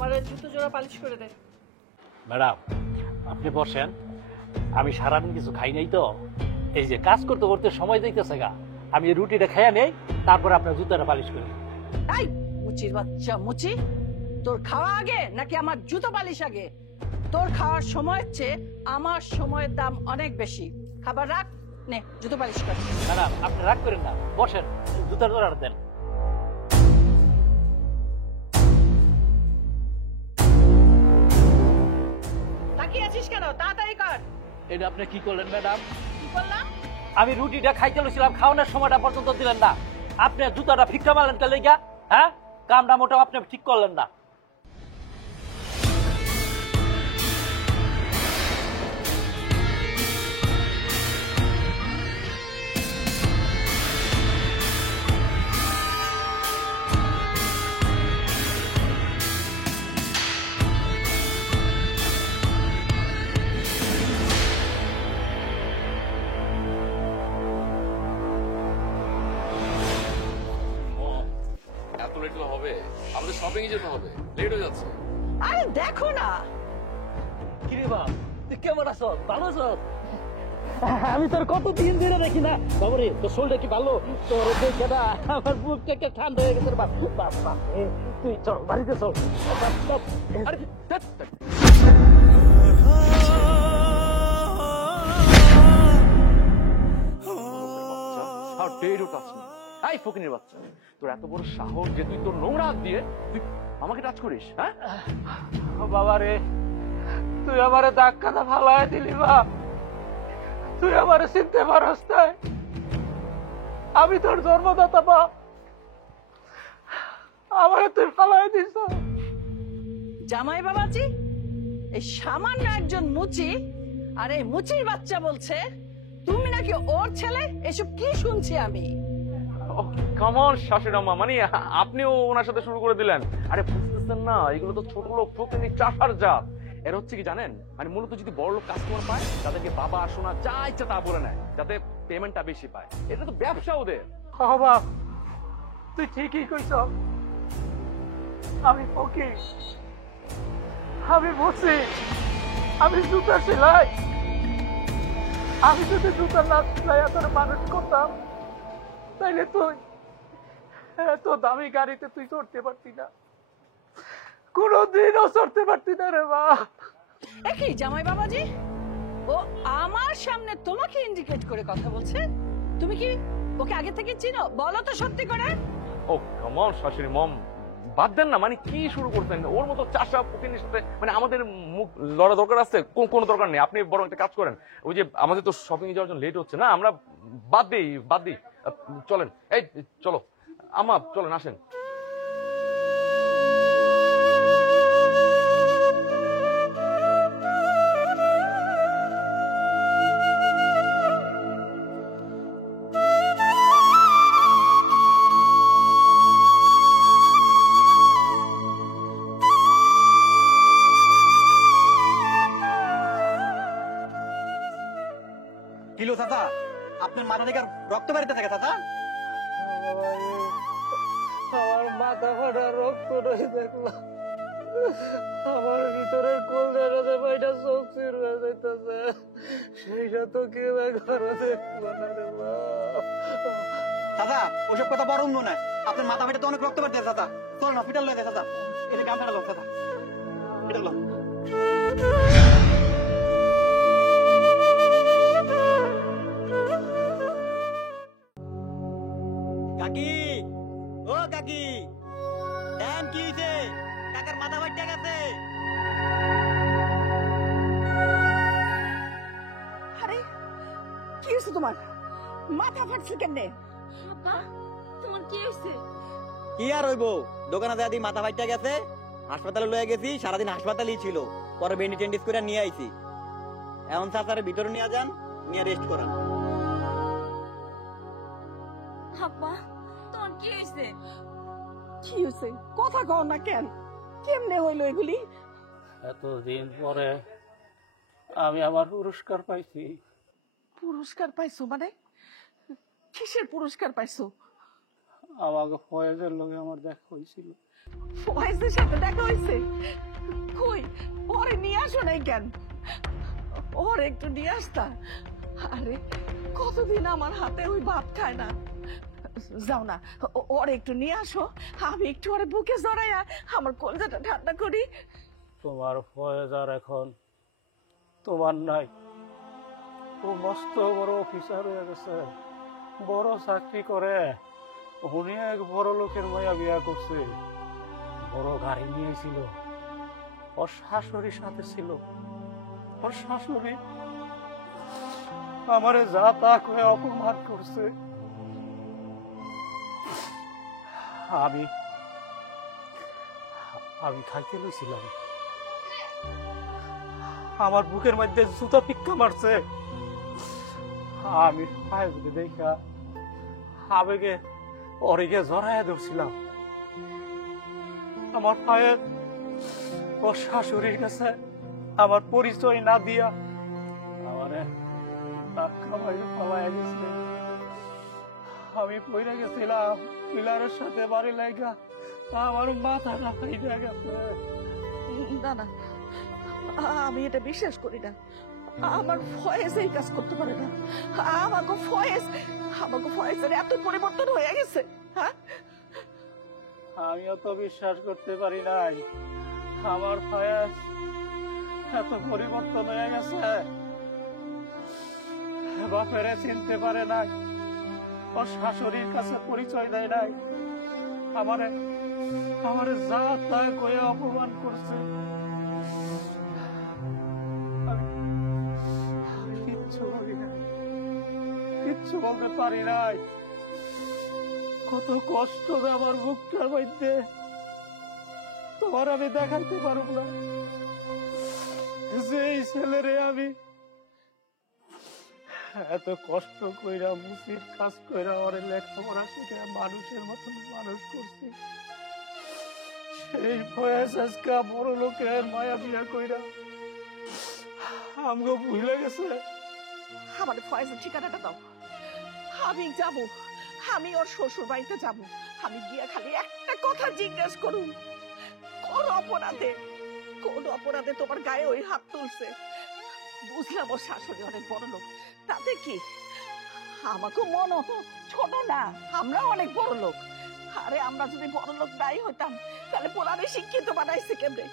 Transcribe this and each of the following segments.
আমার জুতো জোড়া পালিশ করে দে। ম্যাডাম আপনি বসেন, আমি সারাদিন কিছু খাই নাই তো, এই যে কাজ করতে করতে সময় যাইতেছে গা, আমি এই রুটিটা খাইয়া নেই, তারপর আপনার জুতোটা পালিশ করে দিই। এই মুচির বাচ্চা মুচি, তোর খাওয়া আগে নাকি আমার জুতো পালিশ আগে? তোর খাওয়ার সময়ের চেয়ে আমার সময়ের দাম অনেক বেশি। খাবার রাখ, নে জুতো পালিশ কর। ম্যাডাম আপনি রাগ করেন না, বসেন, জুতার জোড়াটা দেন। তাকিয়ে আছিস কেন? তাড়াতাড়ি কর। এটা আপনি কি করলেন ম্যাডাম? কি করলাম? আমি রুটিটা খাইতে লইছিলাম, খাওয়ানোর সময়টা পর্যন্ত দিলেন না। আপনি জুতাটা ফিক্কা মারলেন কে লেগা? হ্যাঁ, কামটা মোটেও আপনি ঠিক করলেন না। এত লেট হবে? আমাদের শপিং এ যেতে হবে, লেট হয়ে যাচ্ছে। আরে দেখো না। কিরে বাপ, তুই কেমন আছো? ভালো আছো? আমি তোর কতদিন ধরে দেখি না বাবরে, তোর শরীরটা কি ভালো? তোর দেখে না আমার বুকটা একটা ঠান্ডা হয়ে গেছে বাপ। বাপ বাপ, তুই চল বাড়িতে চল। বাপ, বাপ। আরে, ধ্যাৎ, ধ্যাৎ। How dare you touch me? এই ফকিনের বাচ্চা, তোর এত বড় সাহস যে তুই তোর নোংরা হাত দিয়ে তুই আমাকে টাচ করিস? হ্যাঁ বাবা রে, তুই আমারে দাগ কাদা ফালায় দিলি বাপ। তুই আমারে চিনতে পারস না? আমি তোর জন্মদাতা বাপ, আমারে তুই ফালায় দিস। জামাই বাবাজি, এই সামান্য একজন মুচি আর এই মুচির বাচ্চা বলছে তুমি নাকি ওর ছেলে। এসব কি শুনছি আমি? কামন শাশুড়ি আম্মা, মানে আপনিও ওনার সাথে শুরু করে দিলেন? আরে বুঝতেছেন না, এগুলো তো ছোট লোক ফকিনি চাষার জাত। এর হচ্ছে কি জানেন, মানে মূলত যদি বড় লোক কাস্টমার পায় তাদেরকে বাবা সোনা যা ইচ্ছা তা বলে নেয়, যাতে পেমেন্টটা বেশি পায়। এটা তো ব্যবসা ওদের। বাপ তুই ঠিকই কইছ, আমি ফকির, আমি বসি, আমি জুতা সেলাই। আমি যদি জুতা না সেলাই তোর মানুষ করতাম, তাইলে তুই এত দামি গাড়িতে তুই চড়তে পারতি না, কোনদিনও চড়তে পারতি না রে বাপ। একই জামাই বাবাজি, ও আমার সামনে তোমাকে ইন্ডিকেট করে কথা বলছে। তুমি কি ওকে আগে থেকে চিনো? বলো তো সত্যি করে। ও কামন শাশুড়ি মম, বাদ দেন না, মানে কি শুরু করছেন? ওর মতো চাষা ফকিনের সাথে মানে আমাদের মুখ লড়া দরকার আছে? কোনো দরকার নেই। আপনি বরং একটা কাজ করেন, ওই যে আমাদের তো শপিং এ যাওয়ার জন্য লেট হচ্ছে না, আমরা বাদ দিই। চলেন, এই চলো আম্মা, চলেন, আসেন। কিলো চাচা, আপনার মাথা থেকে রক্ত বেরোতে থাকে চাচা। আমার মাথা ফাটা রক্ত রয়ে দেখলাম, আমার ভিতরের কোল ধরে বইটা চোখ ফির হয়ে যাইতেছে, সেইটা তো কেউ ঘরে দেখবো না রে বাপ। চাচা ওসব কথা বড় অন্য না, আপনার মাথা ফেটে তো অনেক রক্ত বেরোতে চাচা। চল না হসপিটাল লয়ে যায় চাচা, এটা গান ফেটা লোক চাচা, হসপিটাল লোক। কাকি, ও কাকি, দেন কি হইছে? কাকার মাথা ফাইটা গেছে। আরে কি হয়েছে তোমার? মাথা ফাটছে কেমনে? তোমার কি হয়েছে? কি আর হইবো, দোকানে যা দিই মাথা ফাইটা গেছে, হাসপাতালে লয়ে গেছি, সারাদিন হাসপাতালেই ছিল, পরে বেন্ডি টেন্ডিস করে নিয়ে আইছি। এখন চাচারে ভিতরে নিয়ে যান, নিয়ে রেস্ট করান। আব্বা, তোমার কি হয়েছে? কি হয়েছে? কথা কও না কেন? কেমনে হইলো এগুলি? এতদিন পরে আমি আমার পুরস্কার পাইছি। পুরস্কার পাইছো মানে? কিসের পুরস্কার পাইছো? আমাকে ফয়েজের লগে আমার দেখা হয়েছিল। ফয়েজের সাথে দেখা হয়েছে? কই, ওরে নিয়ে আসো নাই কেন? ওর একটু নিয়ে আসতা। আরে কতদিন আমার হাতে ওই ভাত খায় না। যাও না, ওর একটু নিয়ে আসো, আমি একটু ওরে বুকে জড়াইয়া আমার কলজাটা ঠান্ডা করি। তোমার ফয়েজ আর এখন তোমার নাই। ও মস্ত বড় অফিসার হয়ে গেছে, বড় চাকরি করে। উনি এক বড় লোকের মায়া বিয়া করছে, বড় গাড়ি নিয়েছিল। ওর শাশুড়ির সাথে ছিল। ওর শাশুড়ি আমারে যা তা করে অপমান করছে। আমি আমি খাইতে লইছিলাম, আমার বুকের মধ্যে জুতা পিক্কা মারছে। আমি পায়ে দেখা আবেগে অরিগে জড়াইয়া ধরছিলাম। আমার পায়ে ওর শাশুড়ির কাছে আমার পরিচয় না দিয়া আমারে দাঁত খাওয়াইয়া পালাইয়া গেছে। আমি পইরা গেছিলাম পিলারের সাথে বাড়ি লাগা, আমার মাথাটা ফাইটা গেছে। না না, আমি এটা বিশ্বাস করি না। আমার ফয়েজ এই কাজ করতে পারে না। আমাকে ফয়েজের এত পরিবর্তন হয়ে গেছে। হ্যাঁ, আমিও তো বিশ্বাস করতে পারি নাই আমার ফয়েজ এত পরিবর্তন হয়ে গেছে। বাপেরে চিনতে পারে নাই, ওর শাশুড়ির কাছে পরিচয় দেয় নাই, আমারে যা তা কয়ে অপমান করছে। আমি কিচ্ছু বলি নাই, কিচ্ছু বলতে পারি নাই। কত কষ্ট আমার বুকটার মধ্যে, তোমার আমি দেখাইতে পারব না। যে এই ছেলেরে আমি এত কষ্ট কইরা মুসির কাজ কইরা ওরে লেখাপড়া শিখে মানুষের মতন মানুষ করছি, সেই ফয়েজ আজকে বড় লোকের মায়া বিয়া কইরা আমগো ভুলে গেছে। আমার ফয়েজের ঠিকানাটা দাও, আমি যাব। আমি ওর শ্বশুর বাড়িতে যাব। আমি গিয়ে খালি একটা কথা জিজ্ঞেস করুন, কোন অপরাধে তোমার গায়ে ওই হাত তুলছে? বুঝলাম ওর শাশুড়ি অনেক বড় লোক, তাতে কি? আমাকে মনে ছোট না, আমরা অনেক বড় লোক। আরে আমরা যদি বড় লোক নাই হইতাম তাহলে পোলারে শিক্ষিত বানাইছে কেমনে?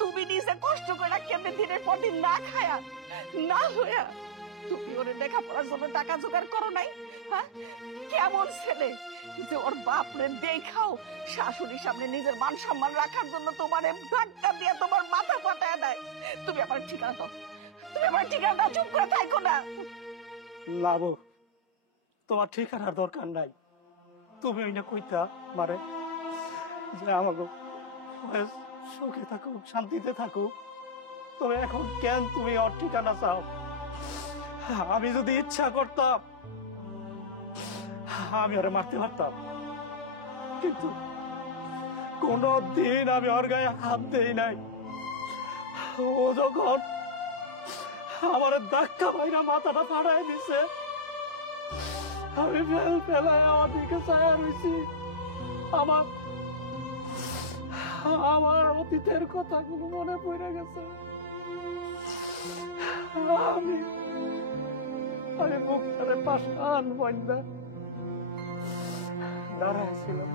তুমি নিজে কষ্ট করে কেমনে দিনের পর দিন না খায়া না হইয়া তুমি ওরে লেখাপড়ার জন্য টাকা জোগাড় করো নাই? হ্যাঁ, কেমন ছেলে যে ওর বাপরে দেখাও শাশুড়ির সামনে নিজের মান সম্মান রাখার জন্য তোমারে ধাক্কা দিয়ে তোমার মাথা ফাটায় দেয়। তুমি আমার ঠিকানা দাও, তুমি আমার ঠিকানা দাও, চুপ করে থাকো না। লাভ, তোমার ঠিকানার দরকার নাই। তুমি ওই না কইতা মারে যে আমাকে সুখে থাকুক, শান্তিতে থাকুক। তবে এখন কেন তুমি ওর ঠিকানা চাও? আমি যদি ইচ্ছা করতাম আমি ওরে মারতে পারতাম, কিন্তু কোনো দিন আমি ওর গায়ে হাত দেই নাই। ও যখন আমার ধাক্কা মাইরা মাথাটা ফাড়াই দিছে, আমি ফেলায় আমার দিকে ছায়া রয়েছি। আমার অতীতের কথাগুলো মনে পড়ে গেছে। আমি মুখটারে পাশান বন্ধা দাঁড়াইছিলাম।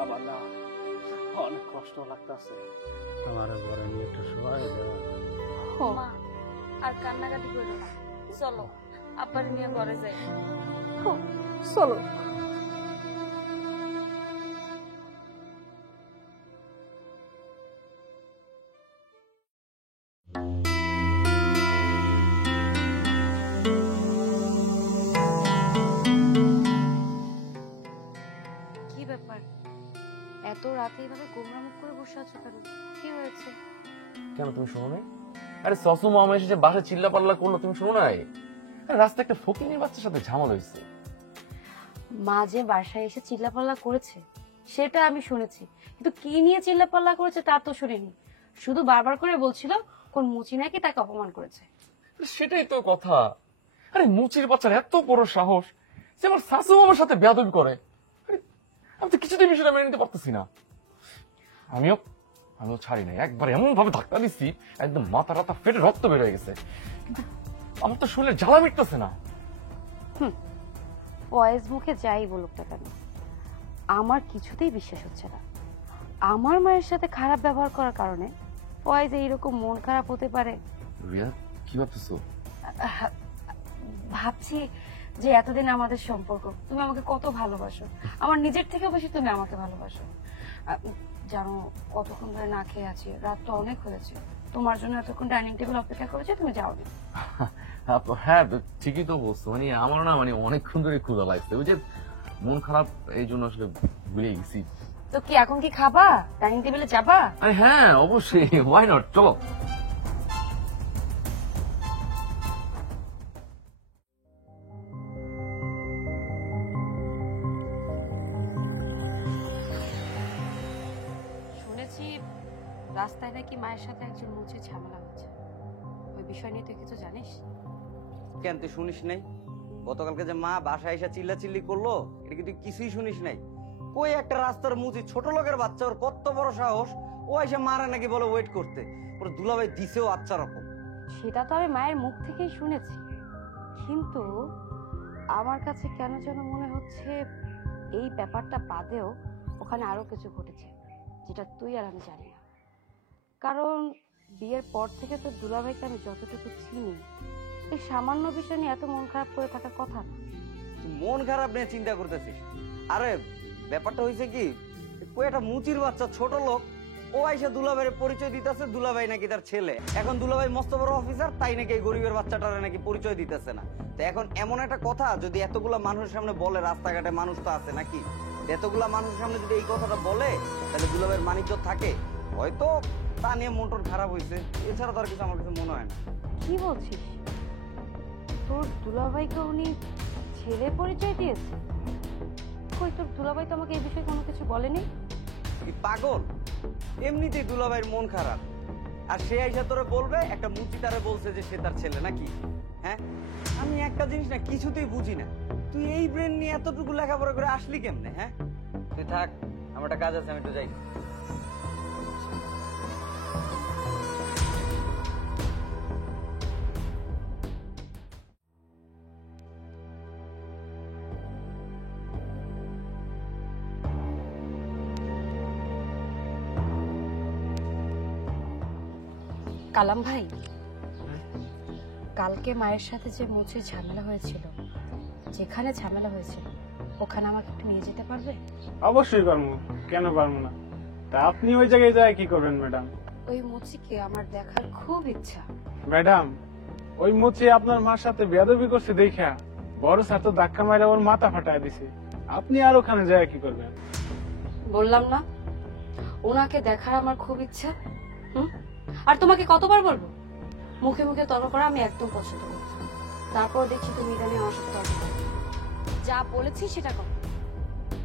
আমার না অনেক কষ্ট লাগতেছে, আমার ঘরে নিয়ে একটু সময় দাও। মা আর কান্নাকাটি করো না, চলো আব্বার নিয়ে ঘরে যাই। চলো। কি ব্যাপার, এত রাতে এইভাবে গোমরা মুখ করে বসে আছো কেন? কি হয়েছে? কেন তুমি শোনো নাই? আরে সসু মামা এসে বাসায় চিল্লা পাল্লা করলো, তুমি শোনো নাই? রাস্তায় একটা ফকিনীর বাচ্চার সাথে ঝামেলা হয়েছে। মা যে বাসায় এসে চিল্লাপাল্লা করেছে সেটা আমি শুনেছি, কিন্তু কি নিয়ে চিল্লাপাল্লা করেছে তা তো শুনিনি। শুধু বারবার করে বলছিল কোন মুচি নাকি তাকে অপমান করেছে। সেটাই তো কথা। আরে মুচির বাচ্চার এত বড় সাহস যে আমার শাশু আমার সাথে বেয়াদবি করে। আরে, আমি তো কিছুতেই বিষয়টা মেনে নিতে পারতেছি না। আমিও ছাড়ি নাই, একবার এমন ভাবে ধাক্কা দিচ্ছি একদম মাথা রাতা ফেটে রক্ত বের হয়ে গেছে, কিন্তু আমার তো শরীরে জ্বালা মিটতেছে না। ফয়েজ মুখে যাই বলুক না কেন, আমার কিছুতেই বিশ্বাস হচ্ছে না আমার মায়ের সাথে খারাপ ব্যবহার করার কারণে ফয়েজ এইরকম মন খারাপ হতে পারে। রিয়া, কি ভাবতেছো? ভাবছি যে এতদিন আমাদের সম্পর্ক, তুমি আমাকে কত ভালোবাসো, আমার নিজের থেকেও বেশি তুমি আমাকে ভালোবাসো। জানো কতক্ষণ ধরে না খেয়ে আছি, রাতটা অনেক হয়েছে, তোমার জন্য এতক্ষণ ডাইনিং টেবিল অপেক্ষা করেছে, তুমি যাওনি। হ্যাঁ ঠিকই তো বলছো, মানে আমার না মানে অনেকক্ষণ ধরে ক্ষুধা লাগছে, ওই যে মন খারাপ এই জন্য আসলে ভুলে গেছি। তো কি এখন কি খাবা, ডাইনিং টেবিলে যাবা? আরে হ্যাঁ অবশ্যই, ওয়াই নট, চলো। শুনেছি রাস্তায় নাকি মায়ের সাথে একজন মুচে ঝামেলা হচ্ছে, ওই বিষয় নিয়ে তুই কিছু জানিস? কেন তুই শুনিস নাই? গতকালকে যে মা বাসায় এসে চিল্লাচিল্লি করলো, এটা কি তুই কিছুই শুনিস নাই? কই একটা রাস্তার মুচি ছোট লোকের বাচ্চা, ওর কত বড় সাহস, ও এসে মারা নাকি বলে ওয়েট করতে, ওর দুলাভাই দিছেও আচ্ছা রকম। সেটা তো আমি মায়ের মুখ থেকেই শুনেছি, কিন্তু আমার কাছে কেন যেন মনে হচ্ছে এই ব্যাপারটা বাদেও ওখানে আরো কিছু ঘটেছে যেটা তুই আর আমি জানি না। কারণ বিয়ের পর থেকে তো দুলাভাইকে আমি যতটুকু চিনি, এই সামান্য বিষয় নিয়ে এত মন খারাপ করে থাকার কথা না। তুই মন খারাপ নিয়ে চিন্তা করতেছিস? আরে ব্যাপারটা হয়েছে কি, কই একটা মুচির বাচ্চা ছোট লোক, ও আইসা দুলাভাইয়ের পরিচয় দিতেছে, দুলাভাই নাকি তার ছেলে, এখন দুলাভাই মস্ত বড় অফিসার, তাই নাকি এই গরিবের বাচ্চাটারে নাকি পরিচয় দিতেছে না। তো এখন এমন একটা কথা যদি এতগুলা মানুষের সামনে বলে, রাস্তাঘাটে মানুষ তো আছে নাকি, এতগুলা মানুষের সামনে যদি এই কথাটা বলে, তাহলে দুলাভাইয়ের মানিজ্য থাকে, হয়তো তা নিয়ে মনটন খারাপ হয়েছে, এছাড়া তো আর কিছু আমার কাছে মনে হয় না। কি বলছিস? তোর দুলাভাইকে উনি ছেলে পরিচয় দিয়েছে? কই তোর দুলাভাই তো আমাকে এই বিষয়ে কোনো কিছু বলেনি। কি পাগল? এমনিতেই দুলাভাইয়ের মন খারাপ, আর সে আইসা তোরে বলবে একটা মুচি তারে বলছে যে সে তার ছেলে নাকি? হ্যাঁ, আমি একটা জিনিস না কিছুতেই বুঝি না, তুই এই ব্রেন নিয়ে এতটুকু লেখাপড়া করে আসলি কেমনে? হ্যাঁ, তুই থাক, আমার একটা কাজ আছে, আমি একটু যাই। কালাম ভাই, কালকে মায়ের সাথে যে মুচে ঝামেলা হয়েছিল, যেখানে ঝামেলা হয়েছিল ওখানে আমাকে একটু নিয়ে যেতে পারবে? অবশ্যই পারবো, কেন পারবো না? তা আপনি ওই জায়গায় যায় কি করবেন ম্যাডাম? ওই মুচিকে আমার দেখার খুব ইচ্ছা। ম্যাডাম, ওই মুচি আপনার মার সাথে বেয়াদবি করছে দেখা বড় স্যার তো ধাক্কা মারা ওর মাথা ফাটায় দিছে, আপনি আর ওখানে যায় কি করবেন? বললাম না ওনাকে দেখার আমার খুব ইচ্ছা। আর তোমাকে কতবার বলবো, মুখে মুখে তর্ক করা আমি একদম পছন্দ করি না। তারপর দেখছি তুমি ইদানি আমার সাথে তর্ক করো। যা বলেছি সেটা করো।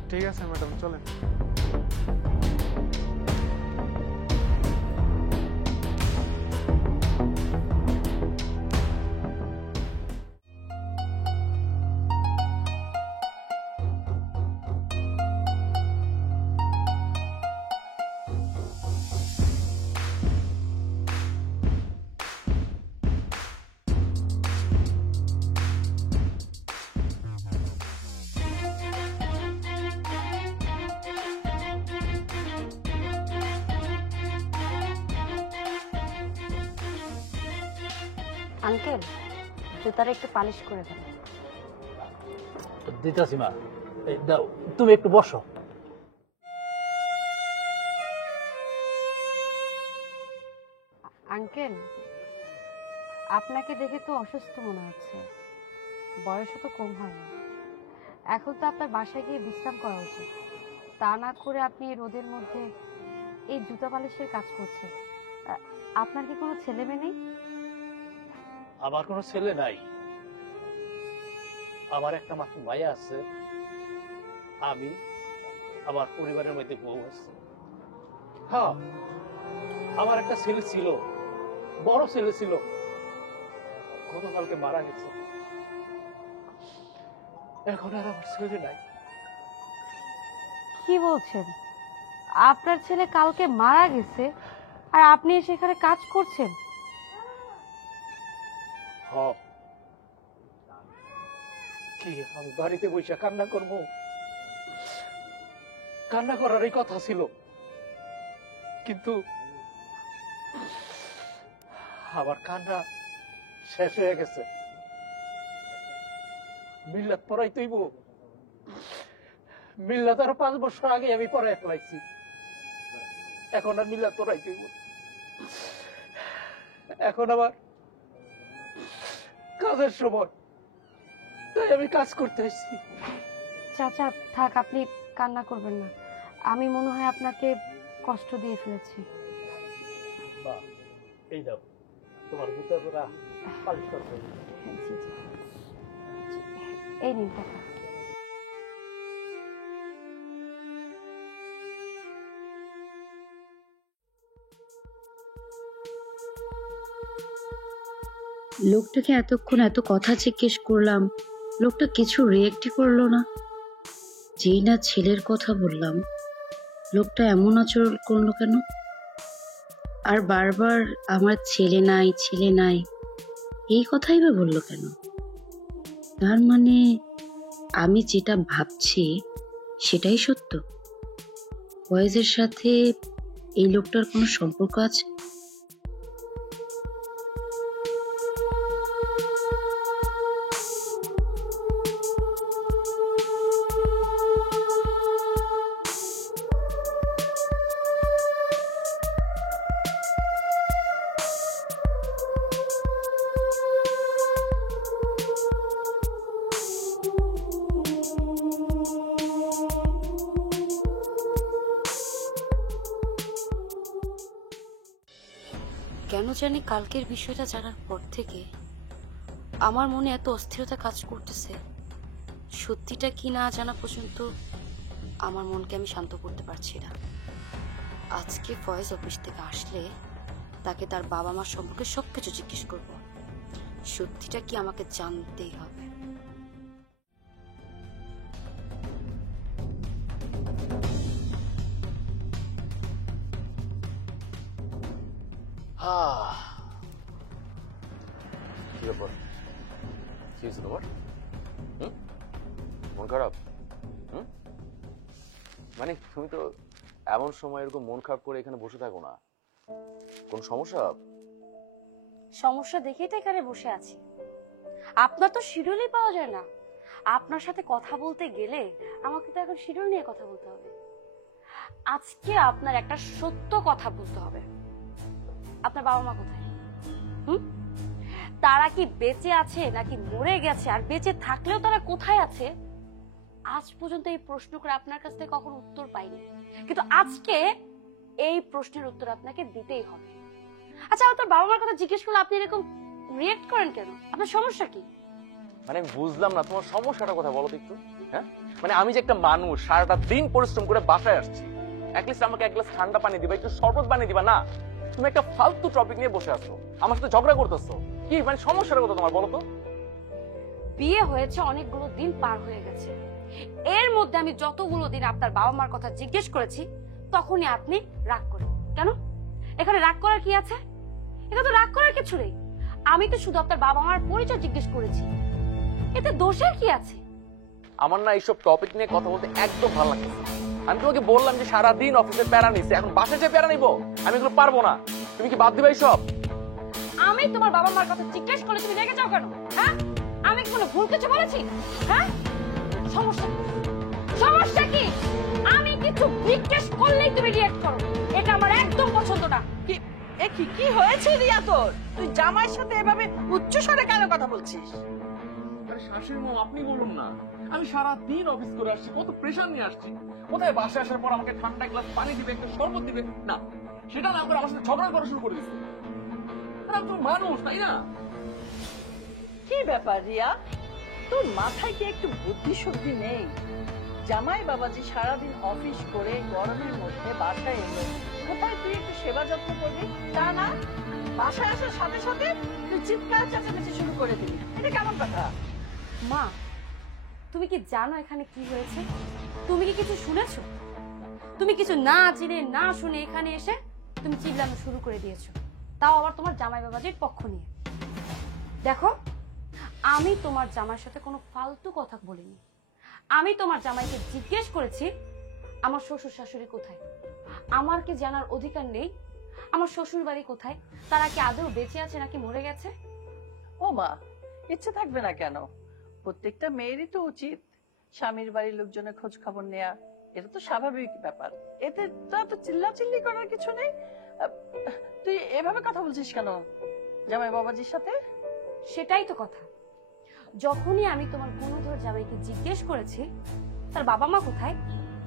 ঠিক আছে ম্যাডাম, চলেন। আঙ্কেল, জুতাটা একটু পালিশ করে দেন। দিতাছি মা, এই দাও, তুমি একটু বসো। আঙ্কেল, আপনাকে দেখে তো অসুস্থ মনে হচ্ছে, বয়সও তো কম হয়নি, এখন তো আপনার বাসায় গিয়ে বিশ্রাম করা উচিত। তা না করে আপনি এই রোদের মধ্যে এই জুতা পালিশের কাজ করছেন। আপনার কি কোনো ছেলে মেয়ে নেই? আমার কোনো ছেলে নাই, আমার একটা মাত্র মায়া আছে, আমি আমার পরিবারের মধ্যে বউ আছে। হ্যাঁ, আমার একটা ছেলে ছিল, বড় ছেলে ছিল, গতকালকে মারা গেছে। এখন আর আমার ছেলে নাই। কি বলছেন? আপনার ছেলে কালকে মারা গেছে আর আপনি সেখানে কাজ করছেন? কি আমি বাড়িতে বসে কান্না করব? কান্না করারই কথা ছিল, কিন্তু আমার কান্না শেষ হয়ে গেছে। মিল্লাত পড়াই তৈব, মিল্লাত আরো 5 বছর আগে আমি পড়াই ফেলাইছি, এখন আর মিল্লাত পড়াই তৈব। এখন আবার কাজের সময়, তাই আমি কাজ করতে এসেছি। চাচা থাক, আপনি কান্না করবেন না। আমি মনে হয় আপনাকে কষ্ট দিয়ে ফেলেছি। এই দাও তোমার জুতাটা পালিশ করতে। জি জি, এই নিন টাকা। লোকটাকে এতক্ষণ এত কথা জিজ্ঞেস করলাম, লোকটা কিছু রিয়েক্টই করলো না। যেই না ছেলের কথা বললাম, লোকটা এমন আচরণ করলো কেন? আর বারবার আমার ছেলে নাই ছেলে নাই এই কথাই বা বললো কেন? তার মানে আমি যেটা ভাবছি সেটাই সত্য। ফয়েজের সাথে এই লোকটার কোনো সম্পর্ক আছে? কেন জানি কালকের বিষয়টা জানার পর থেকে আমার মনে এত অস্থিরতা কাজ করতেছে। সত্যিটা কি না জানা পর্যন্ত আমার মনকে আমি শান্ত করতে পারছি না। আজকে ফয়েজ অফিস থেকে আসলে তাকে তার বাবা মার সম্পর্কে সবকিছু জিজ্ঞেস করব। সত্যিটা কি আমাকে জানতেই হবে। কি ব্যাপার? কি হয়েছে তোমার? মন খারাপ? মানে তুমি তো এমন সময় এরকম মন খারাপ করে এখানে বসে থাকো না। কোন সমস্যা? সমস্যা দেখেই তো এখানে বসে আছি। আপনার তো শিডিউলই পাওয়া যায় না। আপনার সাথে কথা বলতে গেলে আমাকে তো এখন শিডিউল নিয়ে কথা বলতে হবে। আজকে আপনার একটা সত্য কথা বলতে হবে। আপনার বাবা মা কোথায়? তারা কি বেঁচে আছে নাকি মরে গেছে? আর বেঁচে থাকলেও তারা কোথায় আছে? আজ পর্যন্ত এই প্রশ্ন করে আপনার কাছ থেকে কখনো উত্তর পাইনি, কিন্তু আজকে এই প্রশ্নের উত্তর আপনাকে দিতেই হবে। আচ্ছা, আপনার বাবা মার কথা জিজ্ঞেস করলে আপনি এরকম রিয়েক্ট করেন কেন? আপনার সমস্যা কি? মানে আমি বুঝলাম না তোমার সমস্যাটা কথা বলো তো একটু। হ্যাঁ, মানে আমি যে একটা মানুষ সারাটা দিন পরিশ্রম করে বাসায় আসছি, অ্যাটলিস্ট আমাকে এক গ্লাস ঠান্ডা পানি দিবা, একটু শরবত বানিয়ে দিবা না? তুমি একটা ফালতু টপিক নিয়ে বসে আছো, আমার সাথে ঝগড়া করতেছো। কি মানে সমস্যাটা কথা তোমার বলো তো? বিয়ে হয়েছে অনেকগুলো দিন পার হয়ে গেছে, এর মধ্যে আমি যতগুলো দিন আপনার বাবা মার কথা জিজ্ঞেস করেছি তখনই আপনি রাগ করেন কেন? এখানে রাগ করার কি আছে? এখানে তো রাগ করার কিছু নেই। আমি তো শুধু আপনার বাবা মার পরিচয় জিজ্ঞেস করেছি, এতে দোষের কি আছে? আমার না এইসব টপিক নিয়ে কথা বলতে একদম ভালো লাগছে। আমি তোমাকে বললাম যে সারাদিন অফিসে প্যারা নিচ্ছে, এখন বাসায় যে প্যারা নিবো আমি এগুলো পারবো না। তুমি কি বাদ দিবা এইসব? আমি তোমার বাবা মার কথা জিজ্ঞেস করলে তুমি রেগে যাও কেন? হ্যাঁ, আমি কি কোনো ভুল কিছু বলেছি? হ্যাঁ, সমস্যা কি? আমি কিছু জিজ্ঞেস করলেই তুমি রিঅ্যাক্ট করো, এটা আমার একদম পছন্দ না। কি হয়েছে রিয়া তোর? তুই জামাইয়ের সাথে এভাবে উচ্চ স্বরে কেন কথা বলছিস? শাশুড়ি মা আপনি বলুন না, আমি সারাদিন অফিস করে আসছি, কত প্রেশার নিয়ে আসছি। কোথায় বাসায় আসার পর আমাকে ঠান্ডা গ্লাস পানি দিবে, একটা শরবত দিবে না, সেটা না করে আমার সাথে ঝগড়া করা শুরু করে দিচ্ছে। আমি তো মানুষ, তাই না? কি ব্যাপার রিয়া, তোর মাথায় কি একটু বুদ্ধি শুদ্ধি নেই? জামাই বাবাজি সারাদিন অফিস করে গরমের মধ্যে বাসায় এলো, কোথায় তুই একটু সেবা যত্ন করবি? তা না, বাসায় আসার সাথে সাথে তুই চিৎকার চেঁচামেচি শুরু করে দিবি। এটা কেমন কথা? মা, তুমি কি জানো এখানে কি হয়েছে? তুমি কি কিছু শুনেছো? তুমি কিছু না জেনে না শুনে এখানে এসে তুমি চিল্লানো শুরু করে দিয়েছো, তাও আবার তোমার জামাই বাবাজির পক্ষ নিয়ে। দেখো, আমি তোমার জামাইয়ের সাথে কোনো ফালতু কথা বলিনি। আমি তোমার জামাইকে জিজ্ঞেস করেছি আমার শ্বশুর শাশুড়ি কোথায়। আমার কি জানার অধিকার নেই আমার শ্বশুর বাড়ি কোথায়? তারা কি আদৌ বেঁচে আছে নাকি মরে গেছে? ও মা, ইচ্ছে থাকবে না কেন? প্রত্যেকটা মেয়েরই তো উচিত স্বামীর বাড়ির লোকজনের খোঁজ খবর নেয়া। এটা তো স্বাভাবিক ব্যাপার, এতে তো এত চিল্লাচিল্লি করার কিছু নেই। তুই এভাবে কথা বলছিস কেন জামাই বাবাজির সাথে? সেটাই তো কথা। যখনই আমি তোমার গুণধর জামাইকে জিজ্ঞেস করেছি তার বাবা মা কোথায়,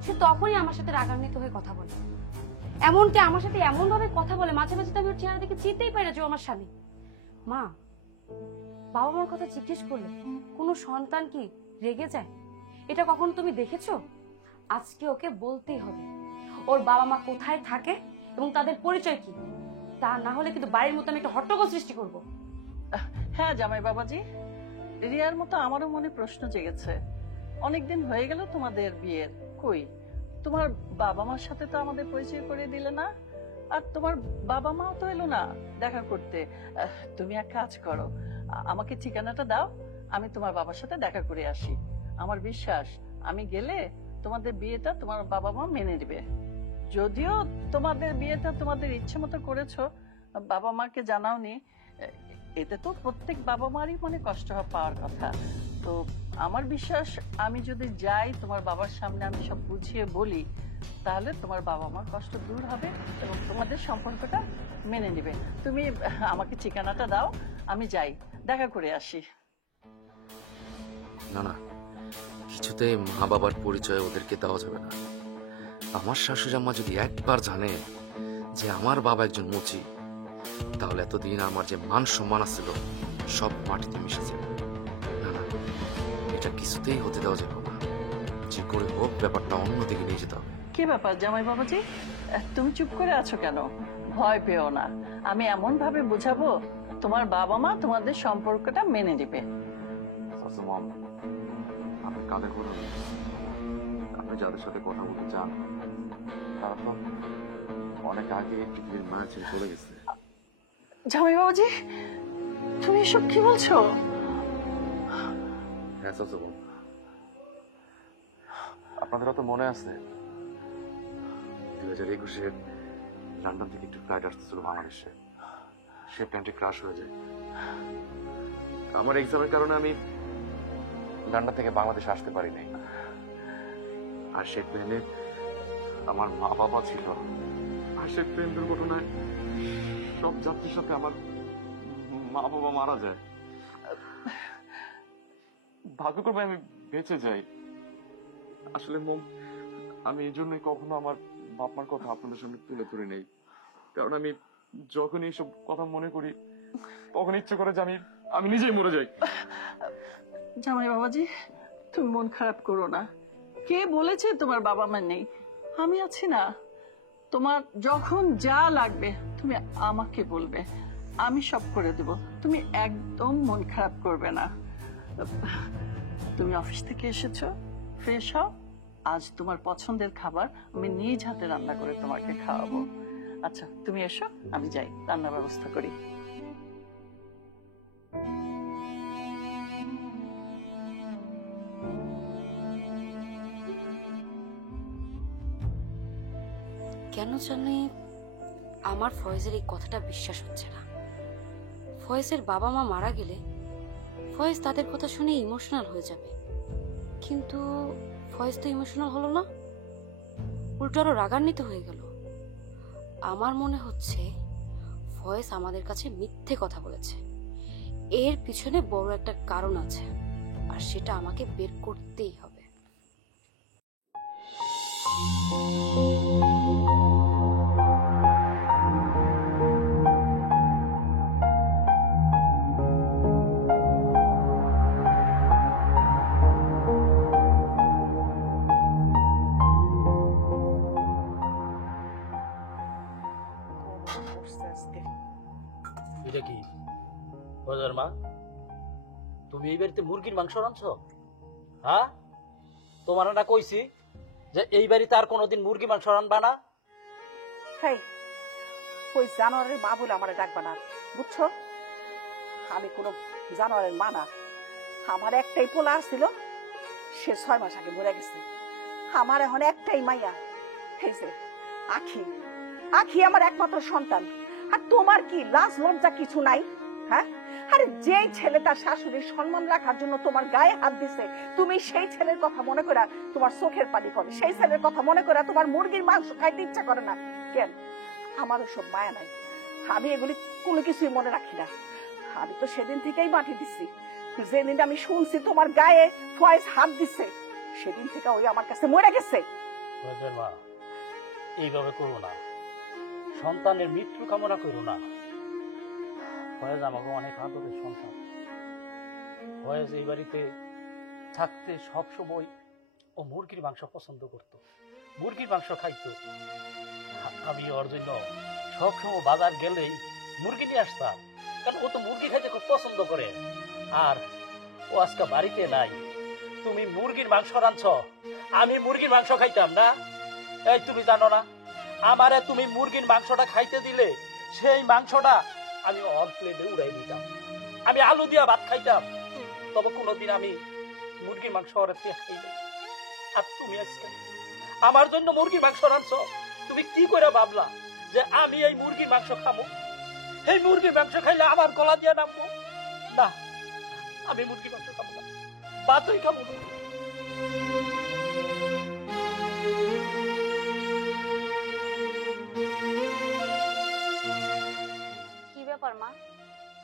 সে তখনই আমার সাথে রাগান্বিত হয়ে কথা বলে। এমনকি আমার সাথে এমন ভাবে কথা বলে মাঝে মাঝে তো আমি ওর চেহারা দেখে চিনতেই পারি না যে ও আমার স্বামী। মা, বাবা মার কথা জিজ্ঞেস করলে কোনো সন্তান কি রেগে যায়? এটা কখনো তুমি দেখেছো? আজকে ওকে বলতেই হবে ওর বাবা মা কোথায় থাকে এবং তাদের পরিচয় কি। তা না হলে কিন্তু বাড়ির মতো আমি একটা হট্টগোল সৃষ্টি করবো। হ্যাঁ জামাই বাবাজি, রিয়ার মতো আমারও মনে প্রশ্ন জেগেছে। অনেকদিন হয়ে গেল তোমাদের বিয়ের, কই তোমার বাবা মার সাথে তো আমাদের পরিচয় করে দিলে না, আর তোমার বাবা মাও তো এলো না দেখা করতে। তুমি এক কাজ করো, আমাকে ঠিকানাটা দাও, আমি তোমার বাবার সাথে দেখা করে আসি। আমার বিশ্বাস আমি গেলে তোমাদের বিয়েটা তোমার বাবা মা মেনে নেবে। যদিও তোমাদের বিয়েটা তোমাদের ইচ্ছে মতো করেছো, বাবা মাকে জানাওনি, এতে তো প্রত্যেক বাবা মারই মনে কষ্ট পাওয়ার কথা। তো আমার বিশ্বাস আমি যদি যাই তোমার বাবার সামনে আমি সব বুঝিয়ে বলি, তাহলে তোমার বাবা মার কষ্ট দূর হবে এবং তোমাদের সম্পর্কটা মেনে নেবে। তুমি আমাকে ঠিকানাটা দাও, আমি যাই দেখা করে আসি। না না, কিছুতেই মা বাবার পরিচয় ওদেরকে দেওয়া যাবে না। আমার শাশুড়ি আম্মা যদি একবার জানে যে আমার বাবা একজন মুচি, তাহলে এতদিন আমার যে মান সম্মান আছিল সব মাটিতে মিশে যাবে। না না, এটা কিছুতেই হতে দেওয়া যাবে না। যে করে হোক ব্যাপারটা অন্যদিকে নিয়ে যেতে হবে। কি ব্যাপার জামাই বাবাজি, তুমি চুপ করে আছো কেন? ভয় পেও না, আমি এমন ভাবে বুঝাবো তোমার বাবা মা তোমাদের সম্পর্কটা মেনে নেবে। আপনি কাদের কথা বলছেন? আপনি যাদের সাথে কথা বলতে চান তারা তো অনেক আগে পৃথিবীর মায়া ছেড়ে চলে গেছে। জামাই বাবাজি, তুমি এসব কি বলছো? হ্যাঁ চাচা, আপনাদের তো মনে আছে 2021-এ লন্ডন থেকে একটু ফ্লাইট আসতেছিল বাংলাদেশে, সে প্লেনটি ক্রাশ হয়ে যায়। আমার এক্সামের কারণে আমি লন্ডন থেকে বাংলাদেশে আসতে পারি নাই। আর সেই প্লেনে আমার মা বাবা ছিল, আর সেই প্লেন দুর্ঘটনায় সব যাত্রীর সাথে আমার মা বাবা মারা যায়। ভাগ্যক্রমে আমি বেঁচে যাই। আসলে মম, আমি এই জন্যই কখনো আমার বাপ মার কথা আপনাদের সামনে তুলে ধরে নেই, কারণ আমি যখন এইসব কথা মনে করি তখন ইচ্ছে করে যে আমি নিজেই মরে যাই। জামাই বাবাজি, তুমি মন খারাপ করো না। কে বলেছে তোমার বাবা মা নেই? আমি আছি না। তোমার যখন যা লাগবে তুমি আমাকে বলবে, আমি সব করে দেব। তুমি একদম মন খারাপ করবে না। তুমি অফিস থেকে এসেছো, ফ্রেশ হও। আজ তোমার পছন্দের খাবার আমি নিজ হাতে রান্না করে তোমাকে খাওয়াবো। আচ্ছা তুমি এসো, আমি যাই রান্নার ব্যবস্থা করি। কেন জানি আমার ফয়েজের এই কথাটা বিশ্বাস হচ্ছে না। ফয়েজের বাবা মা মারা গেলে ফয়েজ তাদের কথা শুনে ইমোশনাল হয়ে যাবে, কিন্তু ফয়েজ তো ইমোশনাল হলো না, উল্টো আরো রাগান্বিত হয়ে গেল। আমার মনে হচ্ছে ফয়েজ আমাদের কাছে মিথ্যে কথা বলেছে। এর পিছনে বড় একটা কারণ আছে, আর সেটা আমাকে বের করতেই হবে। এটা কি বাজার মা? তুমি এই বাড়িতে মুরগির মাংস রাঁধছো? হ্যাঁ, তোমার না কইছি যে এই বাড়িতে আর কোনোদিন মুরগি মাংস রান্না না। হেই, ওই জানোয়ারের মা বলে আমারে ডাকবা না, বুঝছো? আমি কোনো জানোয়ারের মা না। আমার একটাই পোলা ছিল, সে 6 মাস আগে মরে গেছে। আমার এখন একটাই মাইয়া, এই যে আখি। আখি আমার একমাত্র সন্তান। আর তোমার কি লাজ লজ্জা কিছু নাই? হ্যাঁ, আরে যেই ছেলে তার শাশুড়ির সম্মান রাখার জন্য তোমার গায়ে হাত দিছে, তুমি সেই ছেলের কথা মনে করে তোমার চোখের পানি পড়ে। সেই ছেলের কথা মনে করে তোমার মুরগির মাংস খাইতে ইচ্ছা করে না কেন? আমার ওসব মায়া নাই, আমি এগুলি কোনো কিছুই মনে রাখি না। আমি তো সেদিন থেকেই মাটি দিচ্ছি, যেদিন আমি শুনছি তোমার গায়ে ফয়েজ হাত দিছে, সেদিন থেকে ওই আমার কাছে মরে গেছে। মা, এইভাবে করো না, সন্তানের মৃত্যু কামনা করো না। ফয়েজ আমাকে অনেক আদরের সন্তান। ফয়েজ এই বাড়িতে থাকতে সবসময় ও মুরগির মাংস পছন্দ করত, মুরগির মাংস খাইতো। আমি ওর জন্য সবসময় বাজার গেলেই মুরগি নিয়ে আসতাম, কারণ ও তো মুরগি খাইতে খুব পছন্দ করে। আর ও আজকে বাড়িতে নাই, তুমি মুরগির মাংস রাঁধছ, আমি মুরগির মাংস খাইতাম না? এই তুমি জানো না, আমারে তুমি মুরগির মাংসটা খাইতে দিলে সেই মাংসটা আমি অল প্লেটে উড়াই দিতাম, আমি আলু দিয়া ভাত খাইতাম, তবে কোনোদিন আমি মুরগির মাংস ওরা খাই নাই। আর তুমি আজকে আমার জন্য মুরগির মাংস রাঁধছ, তুমি কি করে ভাবলা যে আমি এই মুরগির মাংস খাবো? এই মুরগির মাংস খাইলে আমার গলা দিয়ে নামবো না, আমি মুরগির মাংস খাবো না, ভাতই খাবো না। কি ব্যাপার মা,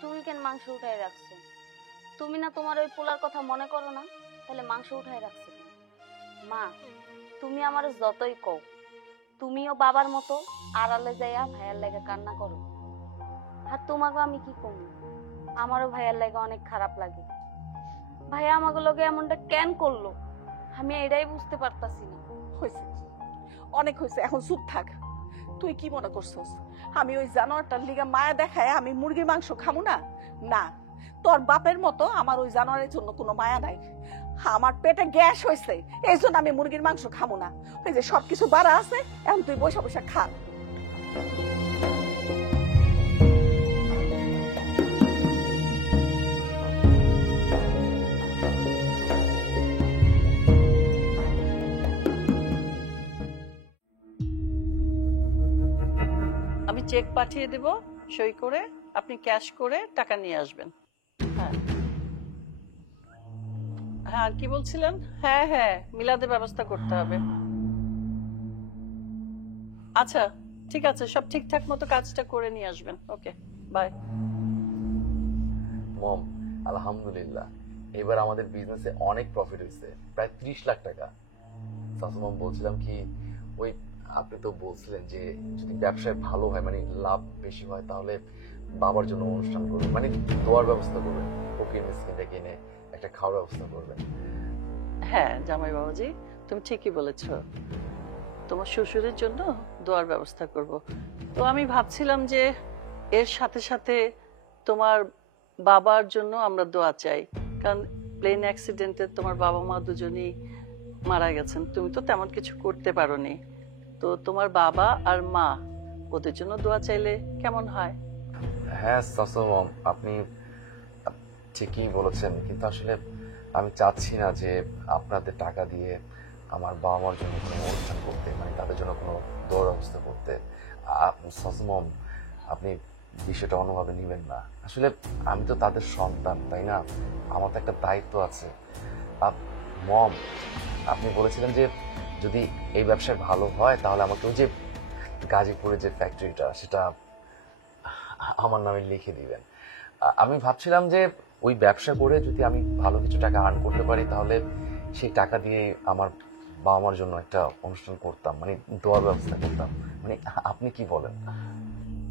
তুমি কেন মাংস উঠাই রাখছো? তুমি না তোমার ওই পোলার কথা মনে করো না? তাহলে মাংস উঠাই রাখছো কেন? মা, তুমি আমার যতই কও, তুমিও বাবার মতো আড়ালে যাইয়া ভাইয়ার লেগে কান্না করো। আর তোমাকে আমি কি কমু, আমারও ভাইয়ার লেগে অনেক খারাপ লাগে। ভাইয়া আমাকে লগে এমনটা কেন করলো, আমি এটাই বুঝতে পারতাছি না। হয়েছে, অনেক হয়েছে, এখন চুপ থাক। তুই কি মনে করছস আমি ওই জানোয়ারটার লিগা মায়া দেখায় আমি মুরগির মাংস খামু না? না, তোর বাপের মতো আমার ওই জানোয়ারের জন্য কোনো মায়া নাই। আমার পেটে গ্যাস হয়েছে, এই জন্য আমি মুরগির মাংস খামু না। ওই যে সবকিছু বাড়া আছে, এখন তুই বসে বসে খা। আমি চেক পাঠিয়ে দেব, সই করে আপনি ক্যাশ করে টাকা নিয়ে আসবেন। হ্যাঁ হ্যাঁ, আর কি বলছিলেন? হ্যাঁ হ্যাঁ, মিলাদের ব্যবস্থা করতে হবে। আচ্ছা ঠিক আছে, সব ঠিকঠাক মতো কাজটা করে নিয়ে আসবেন। ওকে, বাই। মম, আলহামদুলিল্লাহ এবার আমাদের বিজনেসে অনেক প্রফিট হয়েছে, প্রায় 30 লাখ টাকা। সাসু মম, বলছিলাম কি, ওই আপনি তো বলছিলেন যে যদি ব্যবসায় ভালো হয়, মানে লাভ বেশি হয়, তাহলে বাবার জন্য অনুষ্ঠান করবেন, মানে দোয়ার ব্যবস্থা করবেন, ফকির মিসকিনটা কিনে একটা খাওয়ার ব্যবস্থা করবেন। হ্যাঁ জামাই বাবাজি, তুমি ঠিকই বলেছো, তোমার শ্বশুরের জন্য দোয়ার ব্যবস্থা করব। তো আমি ভাবছিলাম যে এর সাথে সাথে তোমার বাবার জন্য আমরা দোয়া চাই, কারণ প্লেন অ্যাক্সিডেন্টে তোমার বাবা মা দুজনেই মারা গেছেন, তুমি তো তেমন কিছু করতে পারোনি। তো তোমার বাবা আর মা, ওদের জন্য দোয়া চাইলে কেমন হয়? হ্যাঁ সাসু মম, আপনি ঠিকই বলেছেন, কিন্তু আসলে আমি চাচ্ছি না যে আপনাদের টাকা দিয়ে আমার বাবা মার জন্য কোনো অনুষ্ঠান করতে, মানে তাদের জন্য কোনো দোয়ার ব্যবস্থা করতে। সাসু মম, আপনি বিষয়টা অন্যভাবে নেবেন না। আসলে আমি তো তাদের সন্তান, তাই না? আমার তো একটা দায়িত্ব আছে। মম, আপনি বলেছিলেন যে যদি এই ব্যবসায় ভালো হয় তাহলে আমাকে ওই যে গাজীপুরে যে ফ্যাক্টরিটা, সেটা আমার নামে লিখে দিবেন। আমি ভাবছিলাম যে ওই ব্যবসা করে যদি আমি ভালো কিছু টাকা আর্ন করতে পারি, তাহলে সেই টাকা দিয়ে আমার বাবা মার জন্য একটা অনুষ্ঠান করতাম, মানে দোয়ার ব্যবস্থা করতাম। মানে আপনি কি বলেন?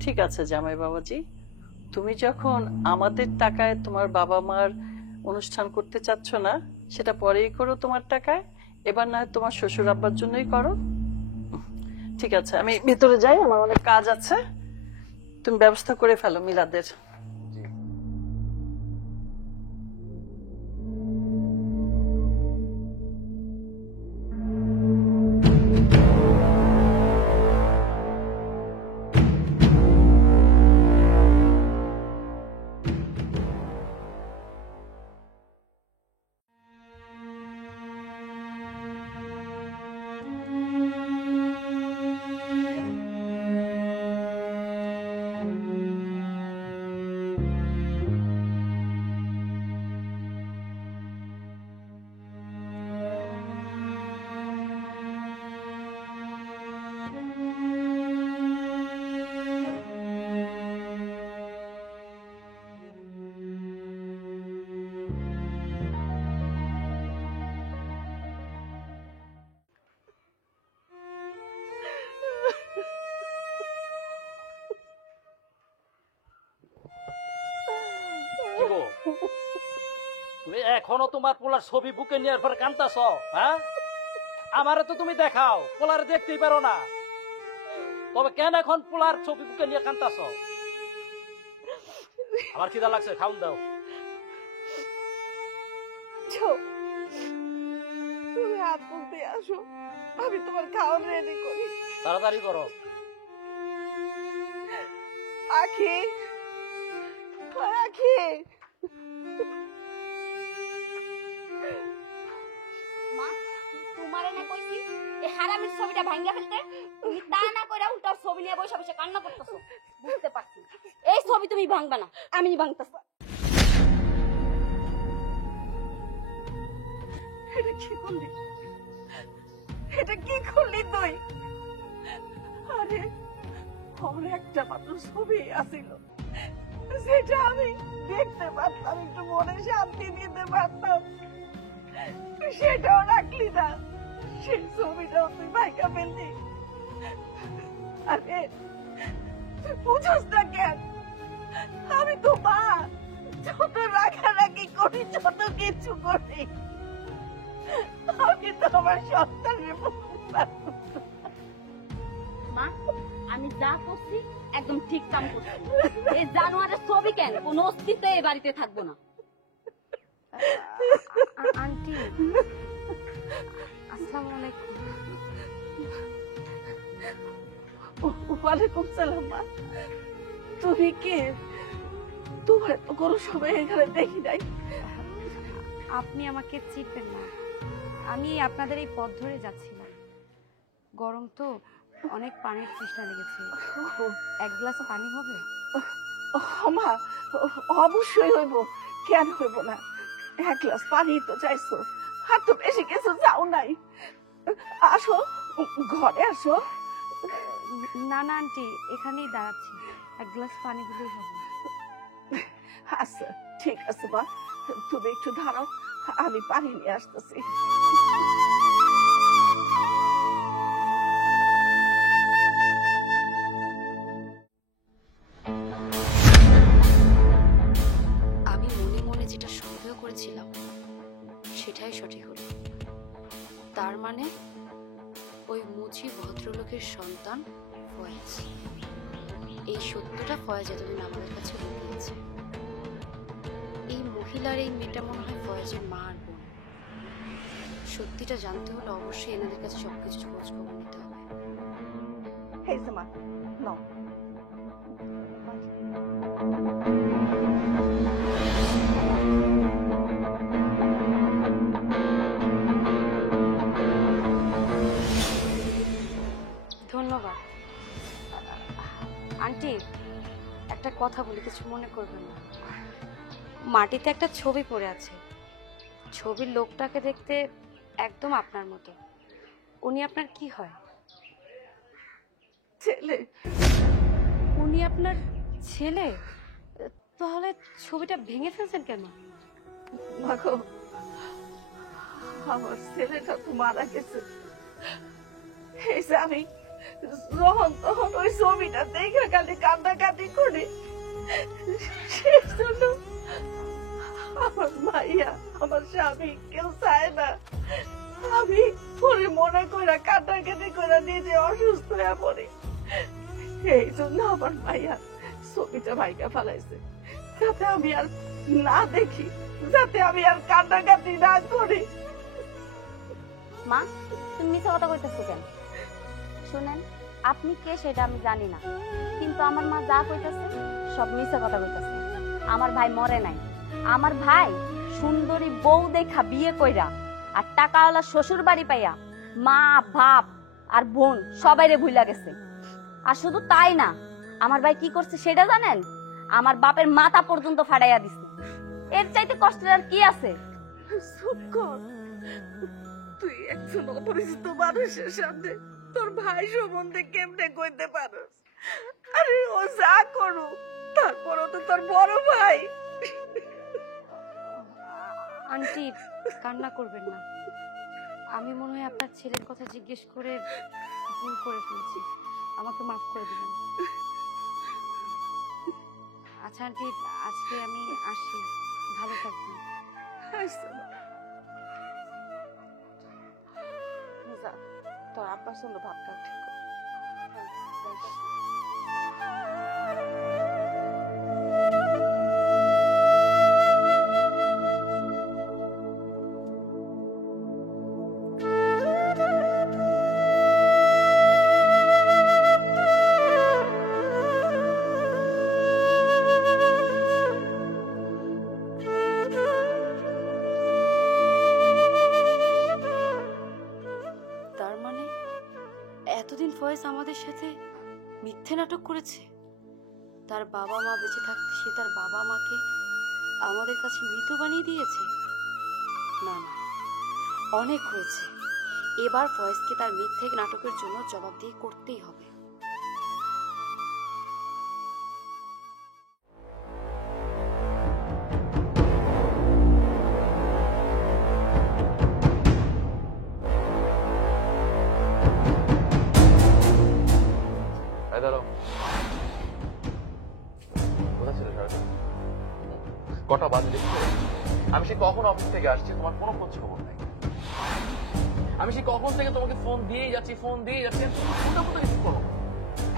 ঠিক আছে জামাই বাবাজি, তুমি যখন আমাদের টাকায় তোমার বাবা মার অনুষ্ঠান করতে চাচ্ছ না, সেটা পরেই করো তোমার টাকায়, এবার না হয় তোমার শ্বশুর আব্বার জন্যই করো। ঠিক আছে, আমি ভেতরে যাই, আমার অনেক কাজ আছে, তুমি ব্যবস্থা করে ফেলো মিলাদের। এখনো তোমার পোলার ছবি বুকে নেওয়ার পরে কান্দাছ? হ্যাঁ, আমারে তো তুমি দেখাও, পোলারে দেখতেই পারো না, তবে কেন এখন পোলার ছবি বুকে নিয়ে কান্দাছ? আমার খিদা লাগছে, খাউন দাও। তুমি হাত তুলতে আসো, আমি তোমার খাওয়ার রেডি করি। তাড়াতাড়ি করো। আখি, আখি, মা, তোমারে না কইছি এই হারামির ছবিটা ভাঙিয়া ফেলতে, তুমি তা না কইরা উল্টা ছবি নিয়ে বসে বসে কান্না করতেছো। বুঝতে পারছি, এই ছবি তুমি ভাঙবা না, আমি ভাঙতেছি। এটা কি করলি? এটা কি করলি তুই? আরে আমার একটা মাত্র ছবি আসিল, সেটা আমি দেখতে পারতাম, একটু মনে শান্তি দিতে পারতাম, সেটাও রাখলি না। সেই ছবিটাও তুই ভাইকা ফেললি। আরে তুই বুঝোস না কেন? আমি তো মা, যত রাখারাখি করি, যত কিছু করি, আমি তো আমার সন্তানের মা, আমি যা করছি একদম ঠিক কাম করছি। এই জানোয়ারের ছবি কেন কোনো অস্তিত্ব এই বাড়িতে থাকবো না। আন্টি, আসসালামু আলাইকুম। ওয়ালাইকুম সালাম। মা, তুমি কে? তোমার তো কোনো সময় এখানে দেখি নাই। আপনি আমাকে চিনবেন না, আমি আপনাদের এই পথ ধরে যাচ্ছিলাম। গরম তো, অনেক পানির তৃষ্ণা লেগেছে, এক গ্লাস পানি হবে? মা, অবশ্যই হইব, কেন হইব না? এক গ্লাস পানি তো চাইছো, আর তো বেশি কিছু চাও নাই। আসো, ঘরে আসো। না না আন্টি, এখানেই দাঁড়াচ্ছি, এক গ্লাস পানি দিলেই হবে। আচ্ছা ঠিক আছে মা, তুমি একটু দাঁড়াও, আমি পানি নিয়ে আসতেছি। আমি মনে মনে যেটা সন্দেহ করেছিলাম সেটাই সঠিক হলো। তার মানে ওই মুচি ভদ্রলোকের সন্তান ফয়েজ। এই সত্যটা ফয়েজ এতদিন আমাদের কাছে লুকিয়েছে। এই মহিলার এই মেয়েটা মনে হয় ফয়েজের মা আর বোন। সত্যিটা জানতে হলে অবশ্যই এনাদের কাছে সবকিছু খোঁজ খবর নিতে হবে। এই যে মা, নাও। ধন্যবাদ। আন্টি, একটা কথা বলি, কিছু মনে করবেন না। মাটিতে একটা ছবি পড়ে আছে, ছবির লোকটাকে দেখতে একদম আপনার মতো। উনি আপনার কি হয়? ছেলে। উনি আপনার ছেলে? তাহলে ছবিটা ভেঙে ফেলছেন কেন? মাগো, আমার ছেলেটা তো মারা গেছে। এই যে আমি যখন তখন ওই ছবিটা দেখে খালি কান্দাকাটি করি, সেই জন্য আমার মাইয়া, আমার স্বামী কেউ চায় না আমি পরে মনে করে কান্দাকাটি করে নিজে অসুস্থ হয়ে পড়ি। এই জন্য আমার মাইয়া ছবিটা ভাইকা ফেলাইছে, যাতে আমি আর না দেখি, যাতে আমি আর কান্দাকাটি না করি। মা, তুমি মিথ্যা কথা কইতেছো কেন? শুনেন, আপনি কে সেটা আমি জানি না, কিন্তু আমার মা যা কইতাছে সব মিথ্যা কথা কইতাছে। আমার ভাই মরে নাই, আমার ভাই সুন্দরী বউ দেখা বিয়ে কইরা আর টাকাওয়ালা শ্বশুর বাড়ি পাইয়া মা বাপ আর বোন সবাইরে ভুইলা গেছে। আর শুধু তাই না, আমার ভাই কি করছে সেটা জানেন? আমার বাপের মাথা পর্যন্ত ফাড়াইয়া দিছে। এর চাইতে কষ্টের আর কি আছে? চুপ কর। তুই একজন অপরিচিত মানুষের সামনে তোর ভাই সম্বন্ধে কেমনে কইতে পারস? আরে ও যা করু, তারপরও তো তোর বড় ভাই। আন্টি, কান্না করবেন না। আমি মনে হয় আপনার ছেলের কথা জিজ্ঞেস করে ভুল করে ফেলছি, আমাকে মাফ করে দিবেন। আচ্ছা আন্টি, আজকে আমি আসি, ভালো থাকবেন। যা, তোর আব্বার জন্য ভাবটা ঠিক কর। তার মানে এতদিন ফয়েজ আমাদের সাথে মিথ্যে নাটক করেছে। তার বাবা মা বেঁচে থাকতে সে তার বাবা মাকে আমাদের কাছে মৃত বানিয়ে দিয়েছে। না না, অনেক হয়েছে। এবার ফয়েজকে তার মিথ্যে নাটকের জন্য জবাবদিহি করতেই হবে। এই দাঁড়াও, কোথায় ছিল সারাদিন? কটা বাজে দেখছো? আমি সে কখন অফিস থেকে আসছি, তোমার কোনো খোঁজ খবর নাই। আমি সে কখন থেকে তোমাকে ফোন দিয়েই যাচ্ছি, মোটামুটি কিছু করো।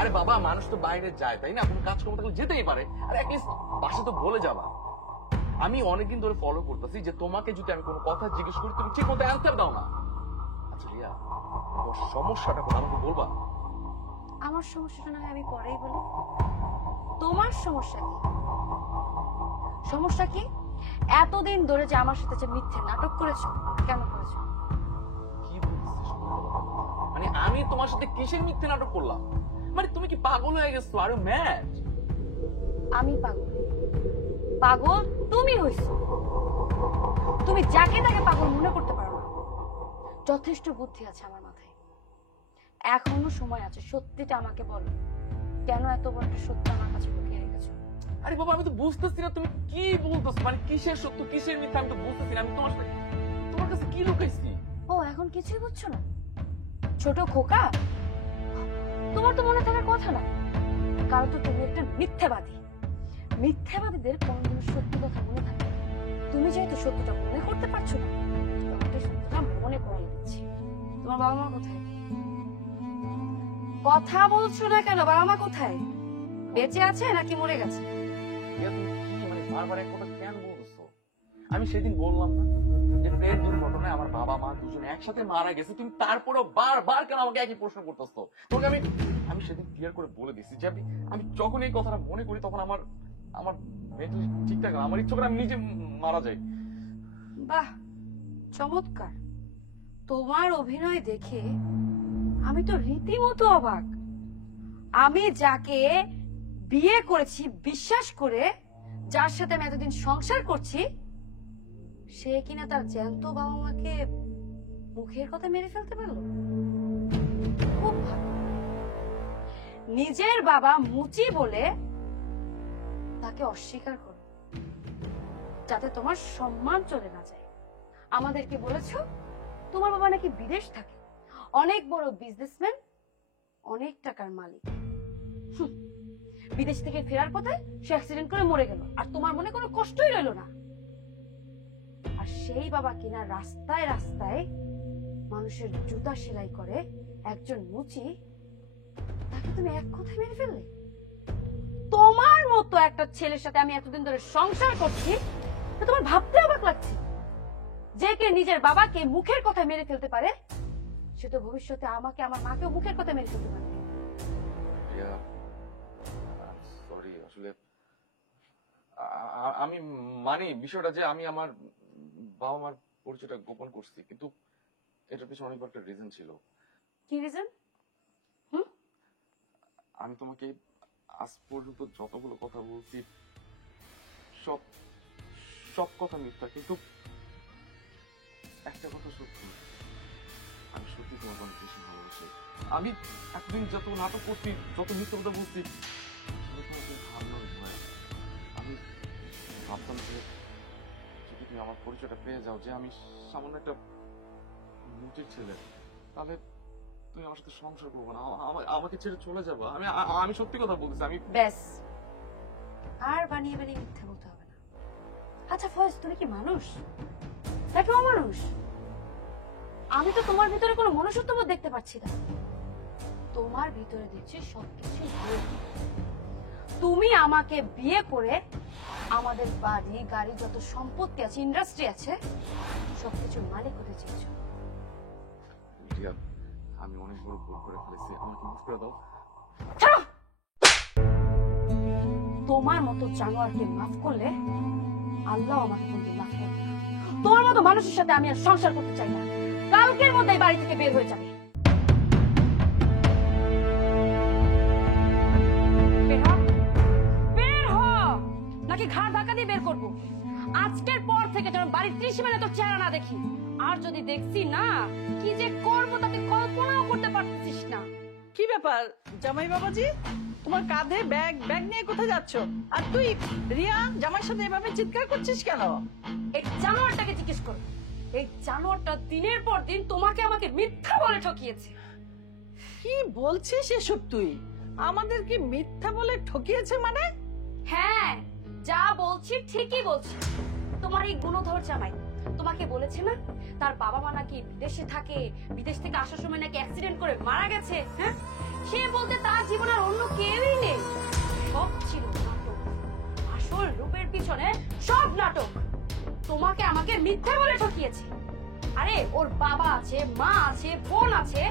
আরে বাবা, মানুষ তো বাইরে যায়, তাই না? কোনো কাজ কর্ম থাকলে যেতেই পারে। আর অ্যাটলিস্ট বাসে তো বলে যাবা। আমি অনেকদিন ধরে ফলো করতেছি যে তোমাকে যদি আমি কোনো কথা জিজ্ঞেস করি তুমি ঠিক মতো অ্যান্সার দাও না। আচ্ছা রিয়া, তোমার সমস্যাটা কোথায় আমাকে বলবা? আমার সমস্যাটা না হয় আমি পরেই বলি। তোমার সমস্যা কি? সমস্যা কি? এতদিন ধরে যে আমার সাথে যে মিথ্যে নাটক করেছো, কেন করেছো? কি বলছিস? মানে আমি তোমার সাথে কিসের মিথ্যে নাটক করলাম? মানে তুমি কি পাগল হয়ে গেছো? আর ম্যাড? আমি পাগল? পাগল তুমি হইছো। তুমি যাকে তাকে পাগল মনে করতে পারো না। যথেষ্ট বুদ্ধি আছে আমার মাথায়। এখনো সময় আছে, সত্যিটা আমাকে বলো। কেন এত বড় একটা সত্য আমার কাছে লুকিয়ে রেখেছো? আরে বাবা, আমি তো বুঝতেছি না তুমি কি বলতেছো। মানে কিসের সত্য কিসের মিথ্যা আমি তো বুঝতেছি না। আমি তোমার কাছে কি লুকাইছি? ও, এখন কিছুই বুঝছো না? ছোট খোকা, তোমার তো মনে থাকার কথা না, কারণ তো তুমি একটা মিথ্যাবাদী। মিথ্যাবাদীদের কোনদিন সত্যি কথা মনে থাকে না। তুমি যেহেতু সত্যটা মনে করতে পারছো না, তোমাকে সত্যটা মনে করিয়ে দিচ্ছি। তোমার বাবা মা কোথায়? কথা বলছো না কেন? বাবা মা কোথায়? বেঁচে আছে নাকি মরে গেছে? ইয়া, তুমি কি মানে বারবার এক কথা কেন বলছো? আমি সেদিন বললাম না যে ট্রেন দুর্ঘটনায় আমার বাবা মা দুজনে একসাথে মারা গেছে। তুমি তারপরেও বারবার কেন আমাকে একই প্রশ্ন করতেছো? তোমাকে আমি সেদিন ক্লিয়ার করে বলে দিচ্ছি যে আমি যখন এই কথাটা মনে করি তখন আমার মেন্টালি ঠিক থাকে না। আমার ইচ্ছা করে আমি নিজে মারা যাই। বাহ, চমৎকার। তোমার অভিনয় দেখে আমি তো রীতিমতো অবাক। আমি যাকে বিয়ে করেছি বিশ্বাস করে, যার সাথে আমি এতদিন সংসার করছি, সে কিনা তার জ্যান্ত বাবা মাকে মুখের কথা মেরে ফেলতে পারলো। খুব ভালো। নিজের বাবা মুচি বলে তাকে অস্বীকার করো, যাতে তোমার সম্মান চলে না যায়। আমাদেরকে বলেছো তোমার বাবা নাকি বিদেশ থাকে, অনেক বড় বিজনেসম্যান, অনেক টাকার মালিক। বিদেশ থেকে ফেরার পথে সে অ্যাক্সিডেন্ট করে মরে গেল, আর তোমার মনে কোনো কষ্টই রইল না। আর সেই বাবা কিনা রাস্তায় রাস্তায় মানুষের জুতা সেলাই করে, একজন মুচি, তাকে তুমি এক কথায় মেরে ফেললে। তোমার মতো একটা ছেলের সাথে আমি এতদিন ধরে সংসার করছি, তোমার ভাবতে অবাক লাগছে। যে কে নিজের বাবাকে মুখের কথা মেরে ফেলতে পারে, সে তো ভবিষ্যতে আমাকে, আমার মাকে মুখের কথা মেরে ফেলতে পারে। সরি, আসলে আমি মানে বিষয়টা যে আমি আমার বাবা মার পরিচয়টা গোপন করছি, কিন্তু এটার পিছনে অনেক একটা রিজন ছিল। কি রিজন? আমি তোমাকে আজ পর্যন্ত যতগুলো কথা বলছি সব সব কথা মিথ্যা, কিন্তু একটা কথা সত্যি, আমি সত্যি তোমাকে অনেক বেশি ভালোবাসি। আমি এতদিন যত নাটক করছি, যত মিথ্যা কথা বলছি, আমি ভাবতাম যে যদি তুমি আমার পরিচয়টা পেয়ে যাও যে আমি সামান্য একটা মুচির ছেলে, তাহলে তুমি আমার সাথে সংসার করবো না, আমাকে ছেড়ে চলে যাবো। আমি সত্যি কথা বলতেছি। আমি ব্যাস, আর বানিয়ে বানিয়ে মিথ্যা বলতে হবে না। আচ্ছা ফয়েজ, তুমি কি মানুষ নাকি অমানুষ? আমি তো তোমার ভিতরে কোনো মনুষ্যত্ব দেখতে পাচ্ছি না। তোমার ভিতরে দেখছি সবকিছু ভালো। তুমি আমাকে বিয়ে করে আমাদের বাড়ি গাড়ি যত সম্পত্তি আছে, ইন্ডাস্ট্রি আছে, সবকিছুর মালিক হতে চেয়েছো। রিয়া, আমি অনেক বড় ভুল করে ফেলেছি, আমাকে মাফ করে দাও। ছাড়ো! তোমার মতো জানোয়ারকে মাফ করলে আল্লাহ আমাকে কিন্তু মাফ করবে না। তোমার মতো মানুষের সাথে আমি আর সংসার করতে চাই না। কালকের মধ্যে এই বাড়ি থেকে বের হয়ে যাবে। বের হ। বের হ, নাকি ঘাড় ধাক্কা দিয়ে বের করবো? আজকের পর থেকে যেন বাড়ির ত্রিসীমানে তোর চেহারা না দেখি। আর যদি দেখছি না, কি যে করবো তাকে কল্পনাও করতে পারছিস না। কি ব্যাপার জামাই বাবাজি, তোমার কাঁধে ব্যাগ ব্যাগ নিয়ে কোথায় যাচ্ছ? আর তুই রিয়া জামাইয়ের সাথে এভাবে চিৎকার করছিস কেন? এই জানোয়ারটাকে জিজ্ঞেস করো। এই জানোয়ারটা দিনের পর দিন তোমাকে আমাকে মিথ্যা বলে ঠকিয়েছে। কি বলছিস এসব তুই? আমাদের কি মিথ্যা বলে ঠকিয়েছে মানে? হ্যাঁ, যা বলছি ঠিকই বলছি। তোমার এই গুণধর জামাই তোমাকে বলেছে না তার বাবা মা নাকি বিদেশে থাকে, বিদেশ থেকে আসার সময় নাকি অ্যাক্সিডেন্ট করে মারা গেছে। হ্যাঁ, সে বলতে তার জীবনে আর অন্য কেউই নেই। সব ছিল নাটক। আসল রূপের পিছনে সব নাটক। তোমাকে আমাকে মিথ্যা বলে ঠকিয়েছে। আরে ওর বাবা আছে, মা আছে, বোন আছে।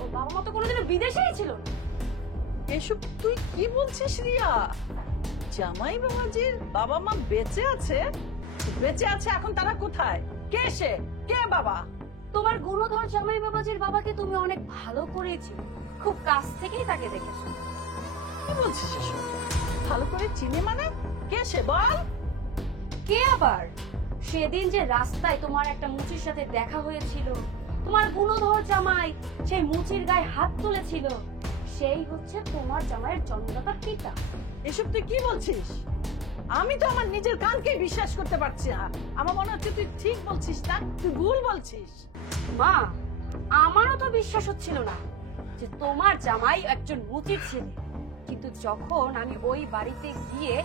ওর বাবা মা তো কোনোদিনও বিদেশেই ছিল না। এসব তুই কি বলছিস রিয়া? জামাই বাবাজির বাবা মা বেঁচে আছে? বেঁচে আছে, এখন তারা কোথায়? কে সে? কে বাবা? তোমার গুণধর জামাই বাবাজির বাবাকে তুমি অনেক ভালো করেছি, খুব কাছ থেকেই তাকে দেখেছো। কি বলছিস এসব? ভালো করে চিনি মানে? কে সে বল? কে আবার? সেদিন যে রাস্তায় তোমার একটা মুচির সাথে দেখা হয়েছিল, তোমার গুণধর জামাই সেই মুচির গায়ে হাত তুলেছিল, সেই হচ্ছে তোমার জামাইয়ের জন্মদাতার পিতা। এসব তুই কি বলছিস? আমি তো আমার নিজের কানকে বিশ্বাস করতে পারছি না। আমার মনে হচ্ছে তুই ঠিক বলছিস না, তুই ভুল বলছিস। মা, আমারও তো বিশ্বাস হচ্ছিল না যে তোমার জামাই একজন মুচির ছেলে। কিন্তু যখন আমি ওই বাড়িতে গিয়ে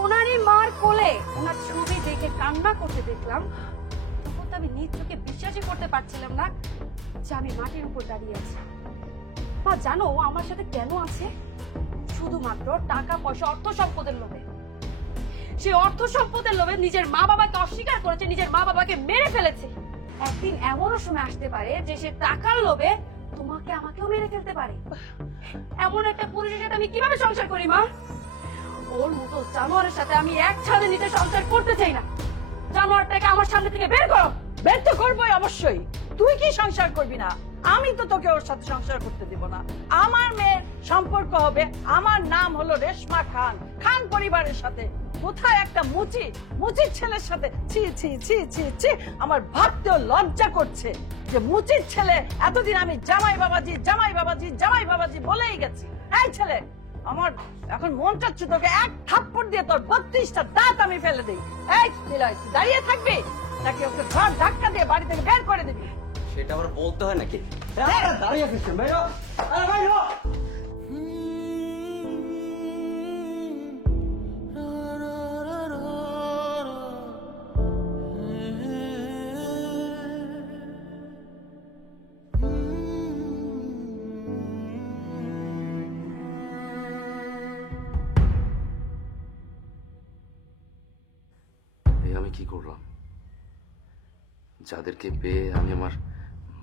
ওনারই মার কোলে ওনার ছবি দেখে কান্না করতে দেখলাম, তখন তো আমি নিজ চোখে বিশ্বাসই করতে পারছিলাম না যে আমি মাটির উপর দাঁড়িয়ে আছি। মা জানো ও আমার সাথে কেন আছে? শুধুমাত্র টাকা পয়সা, অর্থ সম্পদের লোভে। সে অর্থ সম্পদের লোভে নিজের মা বাবাকে অস্বীকার করেছে, নিজের মা বাবাকে মেরে ফেলেছে। একদিন এমনও সময় আসতে পারে যে সে টাকার লোভে তোমাকে আমাকেও মেরে ফেলতে পারে। এমন একটা পুরুষের সাথে আমি কিভাবে সংসার করি মা? ওর মতো জানোয়ারের সাথে আমি এক ছাদে নিতে সংসার করতে চাই না। জানোয়ারটাকে আমার সামনে থেকে বের করো। বের তো করবোই অবশ্যই। তুই কি সংসার করবি না? আমি তো তোকে ওর সাথে সংসার করতে দিব না। আমার মেয়ের সম্পর্ক হবে, আমার নাম হলো রেশমা খান, খান পরিবারের সাথে। কোথায় একটা মুচির ছেলের সাথে? ছি ছি ছি ছি ছি, আমার ভাবতেও লজ্জা করছে যে মুচির ছেলে। এতদিন আমি জামাই বাবাজি জামাই বাবাজি জামাই বাবাজি বলেই গেছি। এই ছেলে, আমার এখন মন চাচ্ছে তোকে এক থাপ্পড় দিয়ে তোর 32টা দাঁত আমি ফেলে দিই। এই নিলয়, তুই দাঁড়িয়ে থাকবি নাকি ওকে ঘর ধাক্কা দিয়ে বাড়ি থেকে বের করে দিবি? সেটা আবার বলতে হয় নাকি? দাঁড়িয়ে আছিস কেন? বাইরে হ। আরে বাইরে হ। আমি কি করলাম? যাদেরকে পেয়ে আমি আমার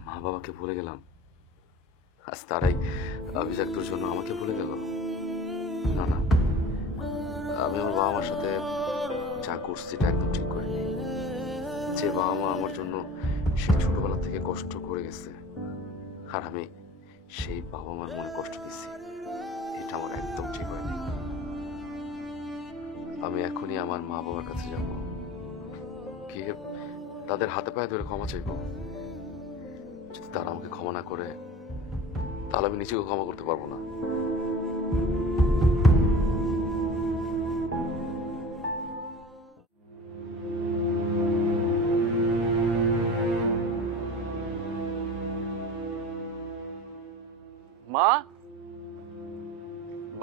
মা বাবাকে ভুলে গেলাম, আজ তারাই অভিজাক্তর জন্য আমাকে ভুলে গেল। না না, আমি আমার বাবা মার সাথে যা করছি এটা একদম ঠিক করিনি। যে বাবা মা আমার জন্য সেই ছোটবেলা থেকে কষ্ট করে গেছে, আর আমি সেই বাবা মার মনে কষ্ট দিচ্ছি, এটা আমার একদম ঠিক হয়নি। আমি এখনই আমার মা বাবার কাছে যাব, গিয়ে তাদের হাতে পায়ে ধরে ক্ষমা চাইব। যদি তারা আমাকে ক্ষমা না করে, তাহলে আমি নিজেকে ক্ষমা করতে পারবো না। মা,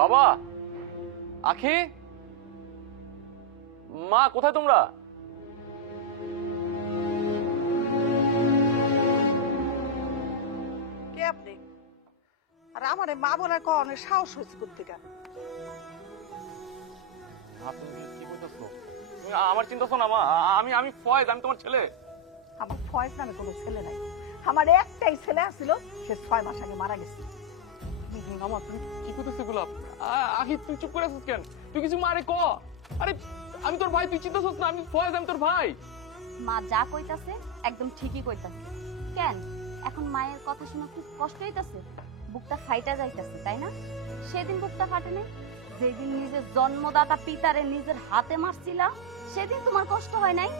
বাবা, আখি, মা কোথায় তোমরা? কে আপনি? আর আমারে মা বলার কনের সাহস হয়েছে কোত্থেকে? তুমি কি বলতেছো? তুমি আমার চিন্তা শোনা মা, আমি ফয়েজ, আমি তোমার ছেলে। আমার ফয়েজ নামে কোনো ছেলে নাই। আমার একটাই ছেলে আছিল, সে 6 মাস আগে মারা গেছে। মামা তুমি কি করতেছো গোলাপ? আগে তুই চুপ করে আছিস কেন? তুই কিছু মারে ক। আরে আমি তোর ভাই, তুই চিন্তা করছ না? আমি ফয়েজ, আমি তোর ভাই। মা যা কইতাছে একদম ঠিকই কইতাছে। কেন এখন মায়ের কথা শুনে কি কষ্ট হইতাছে? বুকটা ফাইটা যাইতাছে, তাই না? সেদিন বুকটা ফাটে নাই? যেদিন নিজের জন্মদাতা পিতারে নিজের হাতে মারছিলা, সেদিন তোমার কষ্ট হয় নাই?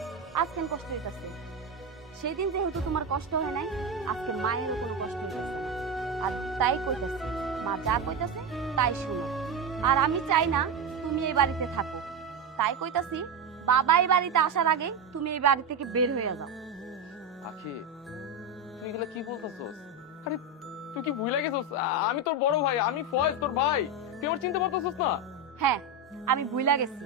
আজকে কষ্ট হইতাছে। সেদিন যেহেতু তোমার কষ্ট হয় নাই, আজকে মায়েরও কোনো কষ্ট হইতাছে না। আর তাই কইতাছে, মা যা কইতাছে তাই শুনো। আর আমি চাই না তুমি এই বাড়িতে থাকো। তাই কইতাছি, বাবা এই বাড়িতে আসার আগে তুমি এই বাড়ি থেকে বের হয়ে যাও। আখি তুই এগুলা কি বলতেছস? আরে তুই কি ভুলে গেছস? আমি তোর বড় ভাই, আমি ফয়েজ তোর ভাই। তুই আমার চিন্তা করতেছস না? হ্যাঁ, আমি ভুইলা গেছি।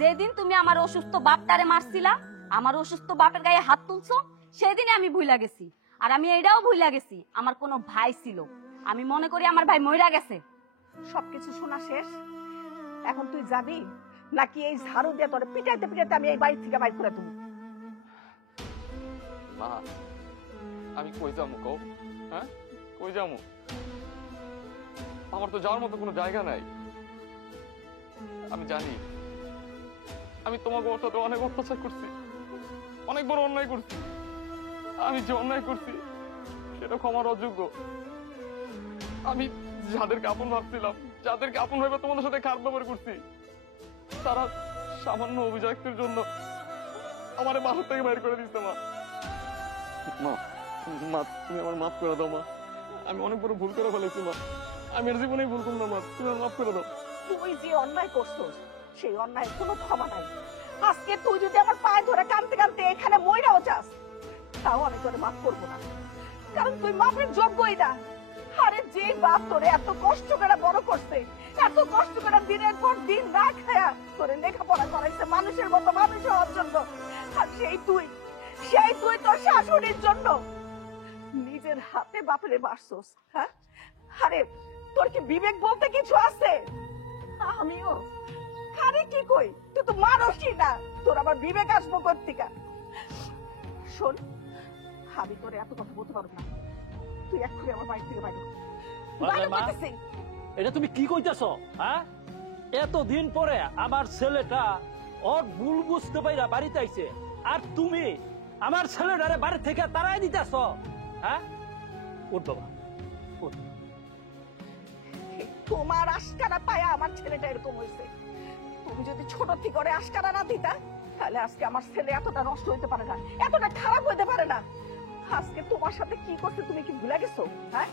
যেদিন তুমি আমার অসুস্থ বাপটারে মারছিলা, আমার অসুস্থ বাপের গায়ে হাত তুলছো, সেদিনে আমি ভুইলা গেছি। আর আমি এটাও ভুইলা গেছি আমার কোনো ভাই ছিল। আমি মনে করি আমার ভাই মইরা গেছে। সবকিছু শোনা শেষ? এখন তুই যাবি নাকি এই ঝাড়ু দিয়ে তোরে পিটাইতে পিটাইতে আমি এই বাড়ি থেকে বাইর করে দেবো? মা আমি কই যাবো কও? হ্যাঁ কই যাবো? আমার তো যাওয়ার মতো কোনো জায়গা নাই। আমি জানি আমি তোমাকে ওর সাথে অনেক অত্যাচার করছি, অনেক বড় অন্যায় করছি। আমি যে অন্যায় করছি সেটা ক্ষমার অযোগ্য। আমি যাদেরকে আপন ভাবছিলাম, যাদেরকে আপন ভাবে তোমাদের সাথে খারাপ ব্যবহার করছি, তারা সামান্য অভিযোগের জন্য আমার বাসা থেকে বাইর করে দিচ্ছে। মা মা মা তুমি আমার মাফ করে দাও মা। আমি অনেক বড় ভুল করে ফেলেছি মা। আমি আর জীবনেই ভুল করলাম মা, তুমি আমার মাফ করে দাও। তুই যে অন্যায় করছিস সেই অন্যায়ের কোনো ক্ষমা নাই। আজকে তুই যদি আমার পায়ে ধরে কাঁদতে কাঁদতে এখানে মইরাও যাস, তাও আমি তোরে মাফ করবো না, কারণ তুই মাফের যোগ্যই না। আরে যে বাপ তোরে এত কষ্ট করে বড় করছে, এত কষ্ট করে দিনের পর দিন না খায়া তোরে লেখাপড়া করাইছে মানুষের মতো মানুষ হওয়ার জন্য, আর সেই তুই তোর শাশুড়ির জন্য নিজের হাতে বাপরে মারছস। হ্যাঁ, আরে তোর কি বিবেক বলতে কিছু আছে? আমিও আরে কি কই, তুই তো মানুষই না, তোর আবার বিবেক আসবো কোত্থেকে? শোন, আমি তোরে এত কথা বলতে পারবো না। তুই এক্ষুনি আমার বাড়ি থেকে বাইরে এটা তুমি কি কইতেছ? হ্যাঁ, এতদিন পরে আমার ছেলেটা ওর ভুল বুঝতে পাইরা বাড়িতে আইছে, আর তুমি আমার ছেলেটারে বাড়ি থেকে তাড়াই দিতেছ। হ্যাঁ, উঠ বাবা উঠ। তোমার আশকারা পায়া আমার ছেলেটা এরকম হয়েছে। তুমি যদি ছোট থেকে করে আশকারা না দিতা, তাহলে আজকে আমার ছেলে এতটা নষ্ট হইতে পারে না, এতটা খারাপ হইতে পারে না। আজকে তোমার সাথে কি করছে তুমি কি ভুলে গেছো? হ্যাঁ,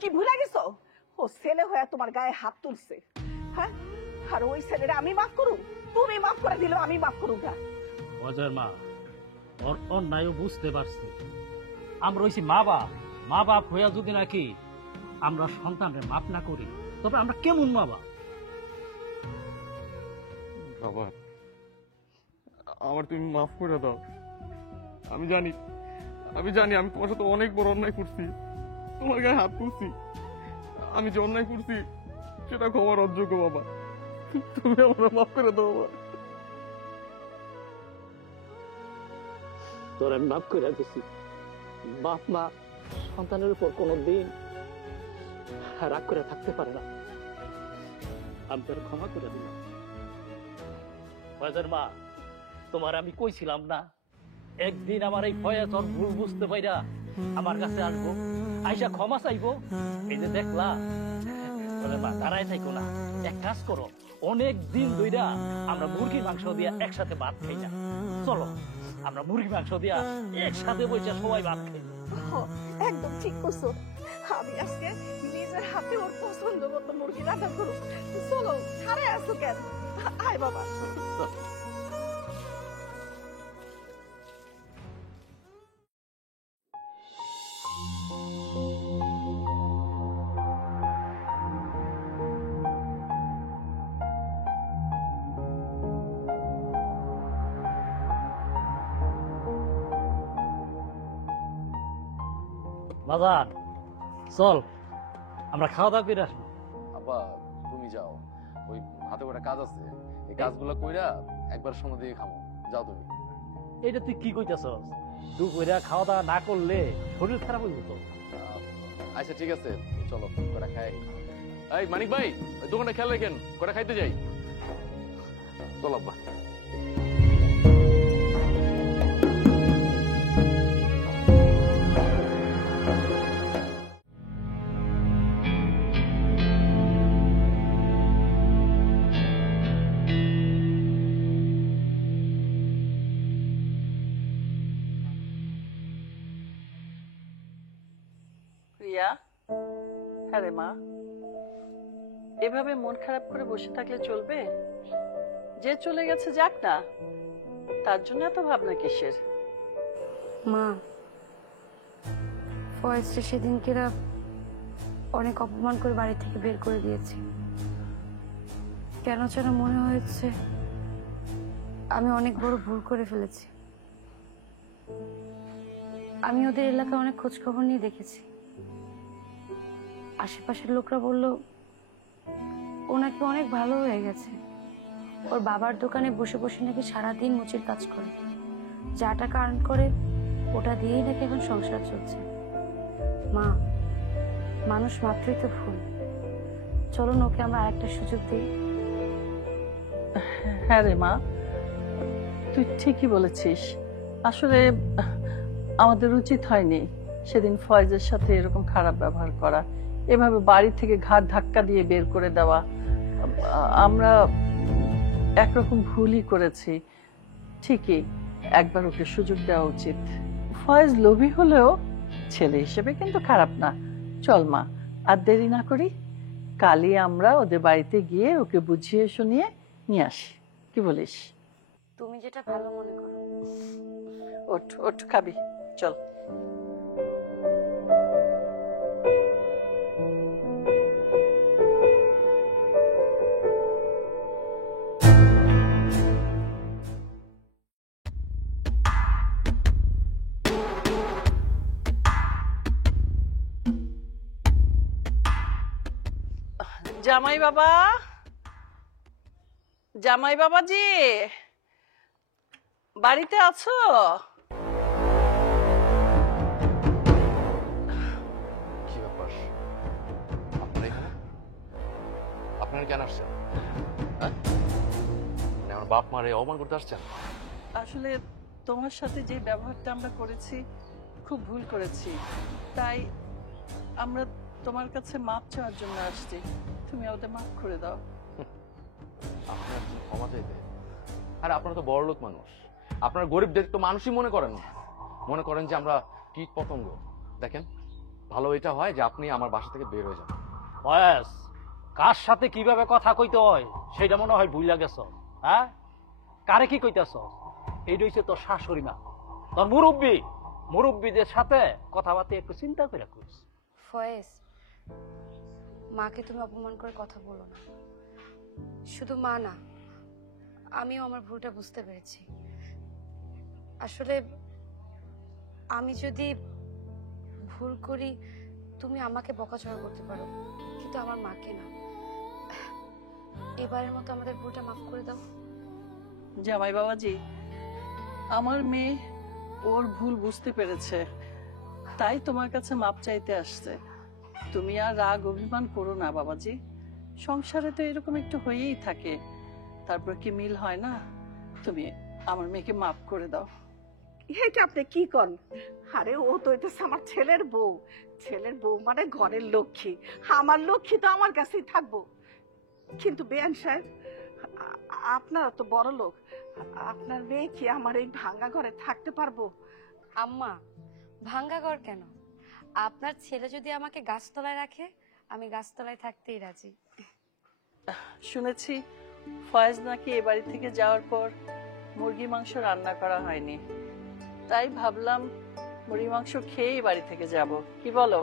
কি ভুলে গেছো? ও ছেলে হয়ে তোমার গায়ে হাত তুলছে। হ্যাঁ, আর ওই ছেলেটা আমি মাফ করু? তুমি মাফ করে দিলেও আমি মাফ করু না। অজয়ের মা ওর অন্যায়ও বুঝতে পারছে। আমরা হইছি মা বাপ হইয়া যদি নাকি আমরা সন্তানের মাপ না করি, তবে আমরা কেমন মা বাপ? বাবা আমার তুমি মাফ করে দাও। আমি জানি আমি তোমার সাথে অনেক বড় অন্যায় করছি, তোমার গায়ে হাত তুলছি। আমি যে অন্যায় করছি সেটা ক্ষমার অযোগ্য বাবা। তুমি আমার মাফ করে দাও বাবা। তোর আমি মাফ করে দিছি। বাপ মা সন্তানের উপর কোনোদিন রাগ করে থাকতে পারে না। আমি তোর ক্ষমা করে দিলাম। ফয়েজের মা, তোমার আমি কইছিলাম না একদিন আমার এই ফয়েজ ওর ভুল বুঝতে পাইরা আমার কাছে আসবো, আইসা ক্ষমা চাইবো। এই যে দেখলা, বলে মা দাঁড়ায় থাইকো না, এক কাজ করো, অনেক দিন ধইরা আমরা মুরগির মাংস দিয়া একসাথে ভাত খাই না, চলো আমরা মুরগির মাংস দিয়া একসাথে বসে সবাই ভাত খাই। একদম ঠিক করছো। আমি আজকে নিজের হাতে ওর পছন্দ মতো মুরগি রান্না করুক। চলো, ছাড়ে আসো কেন? আয় বাবা। বাজার চল আমরা খাওয়া দাওয়া করে আসবো। আব্বা তুমি যাও, ওই হাতে করে কাজ আছে, এই কাজগুলো কইরা একবার সময় দিয়ে খামো। যাও তুমি। এটা তুই কি কইতাছস? তুই কইরা খাওয়া দাওয়া না করলে শরীর খারাপ হইব তো। আচ্ছা ঠিক আছে, চলো করে খাই। এই মানিক ভাই, ওই দোকানটা খেয়াল রাখেন, করে খাইতে যাই। চল আব্বা। রিয়া, হ্যাঁ রে মা, এভাবে মন খারাপ করে বসে থাকলে চলবে? যে চলে গেছে যাক না, তার জন্য এত ভাবনা কিসের? মা, ফয়েজকে সেদিনকেরা অনেক অপমান করে বাড়ি থেকে বের করে দিয়েছি। কেন যেন মনে হয়েছে আমি অনেক বড় ভুল করে ফেলেছি। আমি ওদের এলাকায় অনেক খোঁজ খবর নিয়ে দেখেছি। আশেপাশের লোকরা বলল ও নাকি অনেক ভালো হয়ে গেছে। ওর বাবার দোকানে বসে বসে নাকি সারাদিন মুচির কাজ করে, যা টাকা আর্ন করে ওটা দিয়েই নাকি এখন সংসার চলছে। মা, মানুষ মাত্রই তো ভুল। চলুন ওকে আমরা আরেকটা সুযোগ দিই। হ্যাঁ রে মা, তুই ঠিকই বলেছিস। আসলে আমাদের উচিত হয়নি সেদিন ফয়েজের সাথে এরকম খারাপ ব্যবহার করা, এভাবে বাড়ি থেকে ঘাট ধাক্কা দিয়ে বের করে দেওয়া। আমরা একরকম ভুলই করেছি। ঠিকই, একবার ওকে সুযোগ দেওয়া উচিত। ফয়েজ লোভী হলেও ছেলে হিসেবে কিন্তু খারাপ না। চল মা, আর দেরি না করি, কালই আমরা ওদের বাড়িতে গিয়ে ওকে বুঝিয়ে শুনিয়ে নিয়ে আসি। কি বলিস? তুমি যেটা ভালো মনে করো। ওঠ ওঠ, খাবি, চল। জামাই বাবা, জামাই বাবাজি, বাড়িতে আছো? কি ব্যাপার, আপনারা এখানে? আপনারা কেন আসছেন? হ্যাঁ? মানে আমার বাপ মারে অপমান করতে আসছেন? আসলে তোমার সাথে যে ব্যবহারটা আমরা করেছি খুব ভুল করেছি, তাই আমরা তোমার কাছে মাপ চাওয়ার জন্য আসছি। তুমি ওদের মাফ করে দাও। আপনার ক্ষমা চাইতে? আর আপনারা তো বড় লোক মানুষ, আপনার গরিবদের তো মানুষই মনে করেন না, মনে করেন যে আমরা কীট পতঙ্গ। দেখেন, ভালো এটা হয় যে আপনি আমার বাসা থেকে বের হয়ে যান। ফয়েজ, কার সাথে কিভাবে কথা কইতে হয় সেটা মনে হয় ভুইলা গেছ। হ্যাঁ, কারে কি কইতেছ? এইটা হইছে তোর শাশুড়ি মা, তোর মুরব্বী। মুরব্বীদের সাথে কথাবার্তা একটু চিন্তা করে কইস। ফয়েজ, মাকে তুমি অপমান করে কথা বলো না। শুধু মা না, আমিও আমার ভুলটা বুঝতে পেরেছি। আসলে আমি যদি ভুল করি তুমি আমাকে বকাঝকা করতে পারো, কিন্তু আমার মাকে না। এবারের মতো আমাদের ভুলটা মাফ করে দাও। জামাই বাবাজি, আমার মেয়ে ওর ভুল বুঝতে পেরেছে, তাই তোমার কাছে মাপ চাইতে আসছে। তুমি আর রাগ অভিমান করো না বাবাজি, সংসারে তো এরকম একটু হয়েই থাকে, তারপর কি মিল হয় না? তুমি আমার মেয়েকে মাফ করে দাও। এটা আপনি কি কন? আরে ও তো এটা আমার ছেলের বউ। ছেলের বউ মানে ঘরের লক্ষ্মী। আমার লক্ষ্মী তো আমার কাছেই থাকবো। কিন্তু বেয়ান সাহেব, আপনারা তো বড় লোক, আপনার মেয়ে কি আমার এই ভাঙ্গা ঘরে থাকতে পারবো? আম্মা, ভাঙ্গা ঘর কেন? আপনার ছেলে যদি আমাকে গাছতলায় রাখে, আমি গাছতলায় থাকতেই রাজি। শুনেছি ফয়েজ নাকি এ বাড়ি থেকে যাওয়ার পর মুরগি মাংস রান্না করা হয়নি, তাই ভাবলাম মুরগি মাংস খেয়েই বাড়ি থেকে যাব। কি বলো?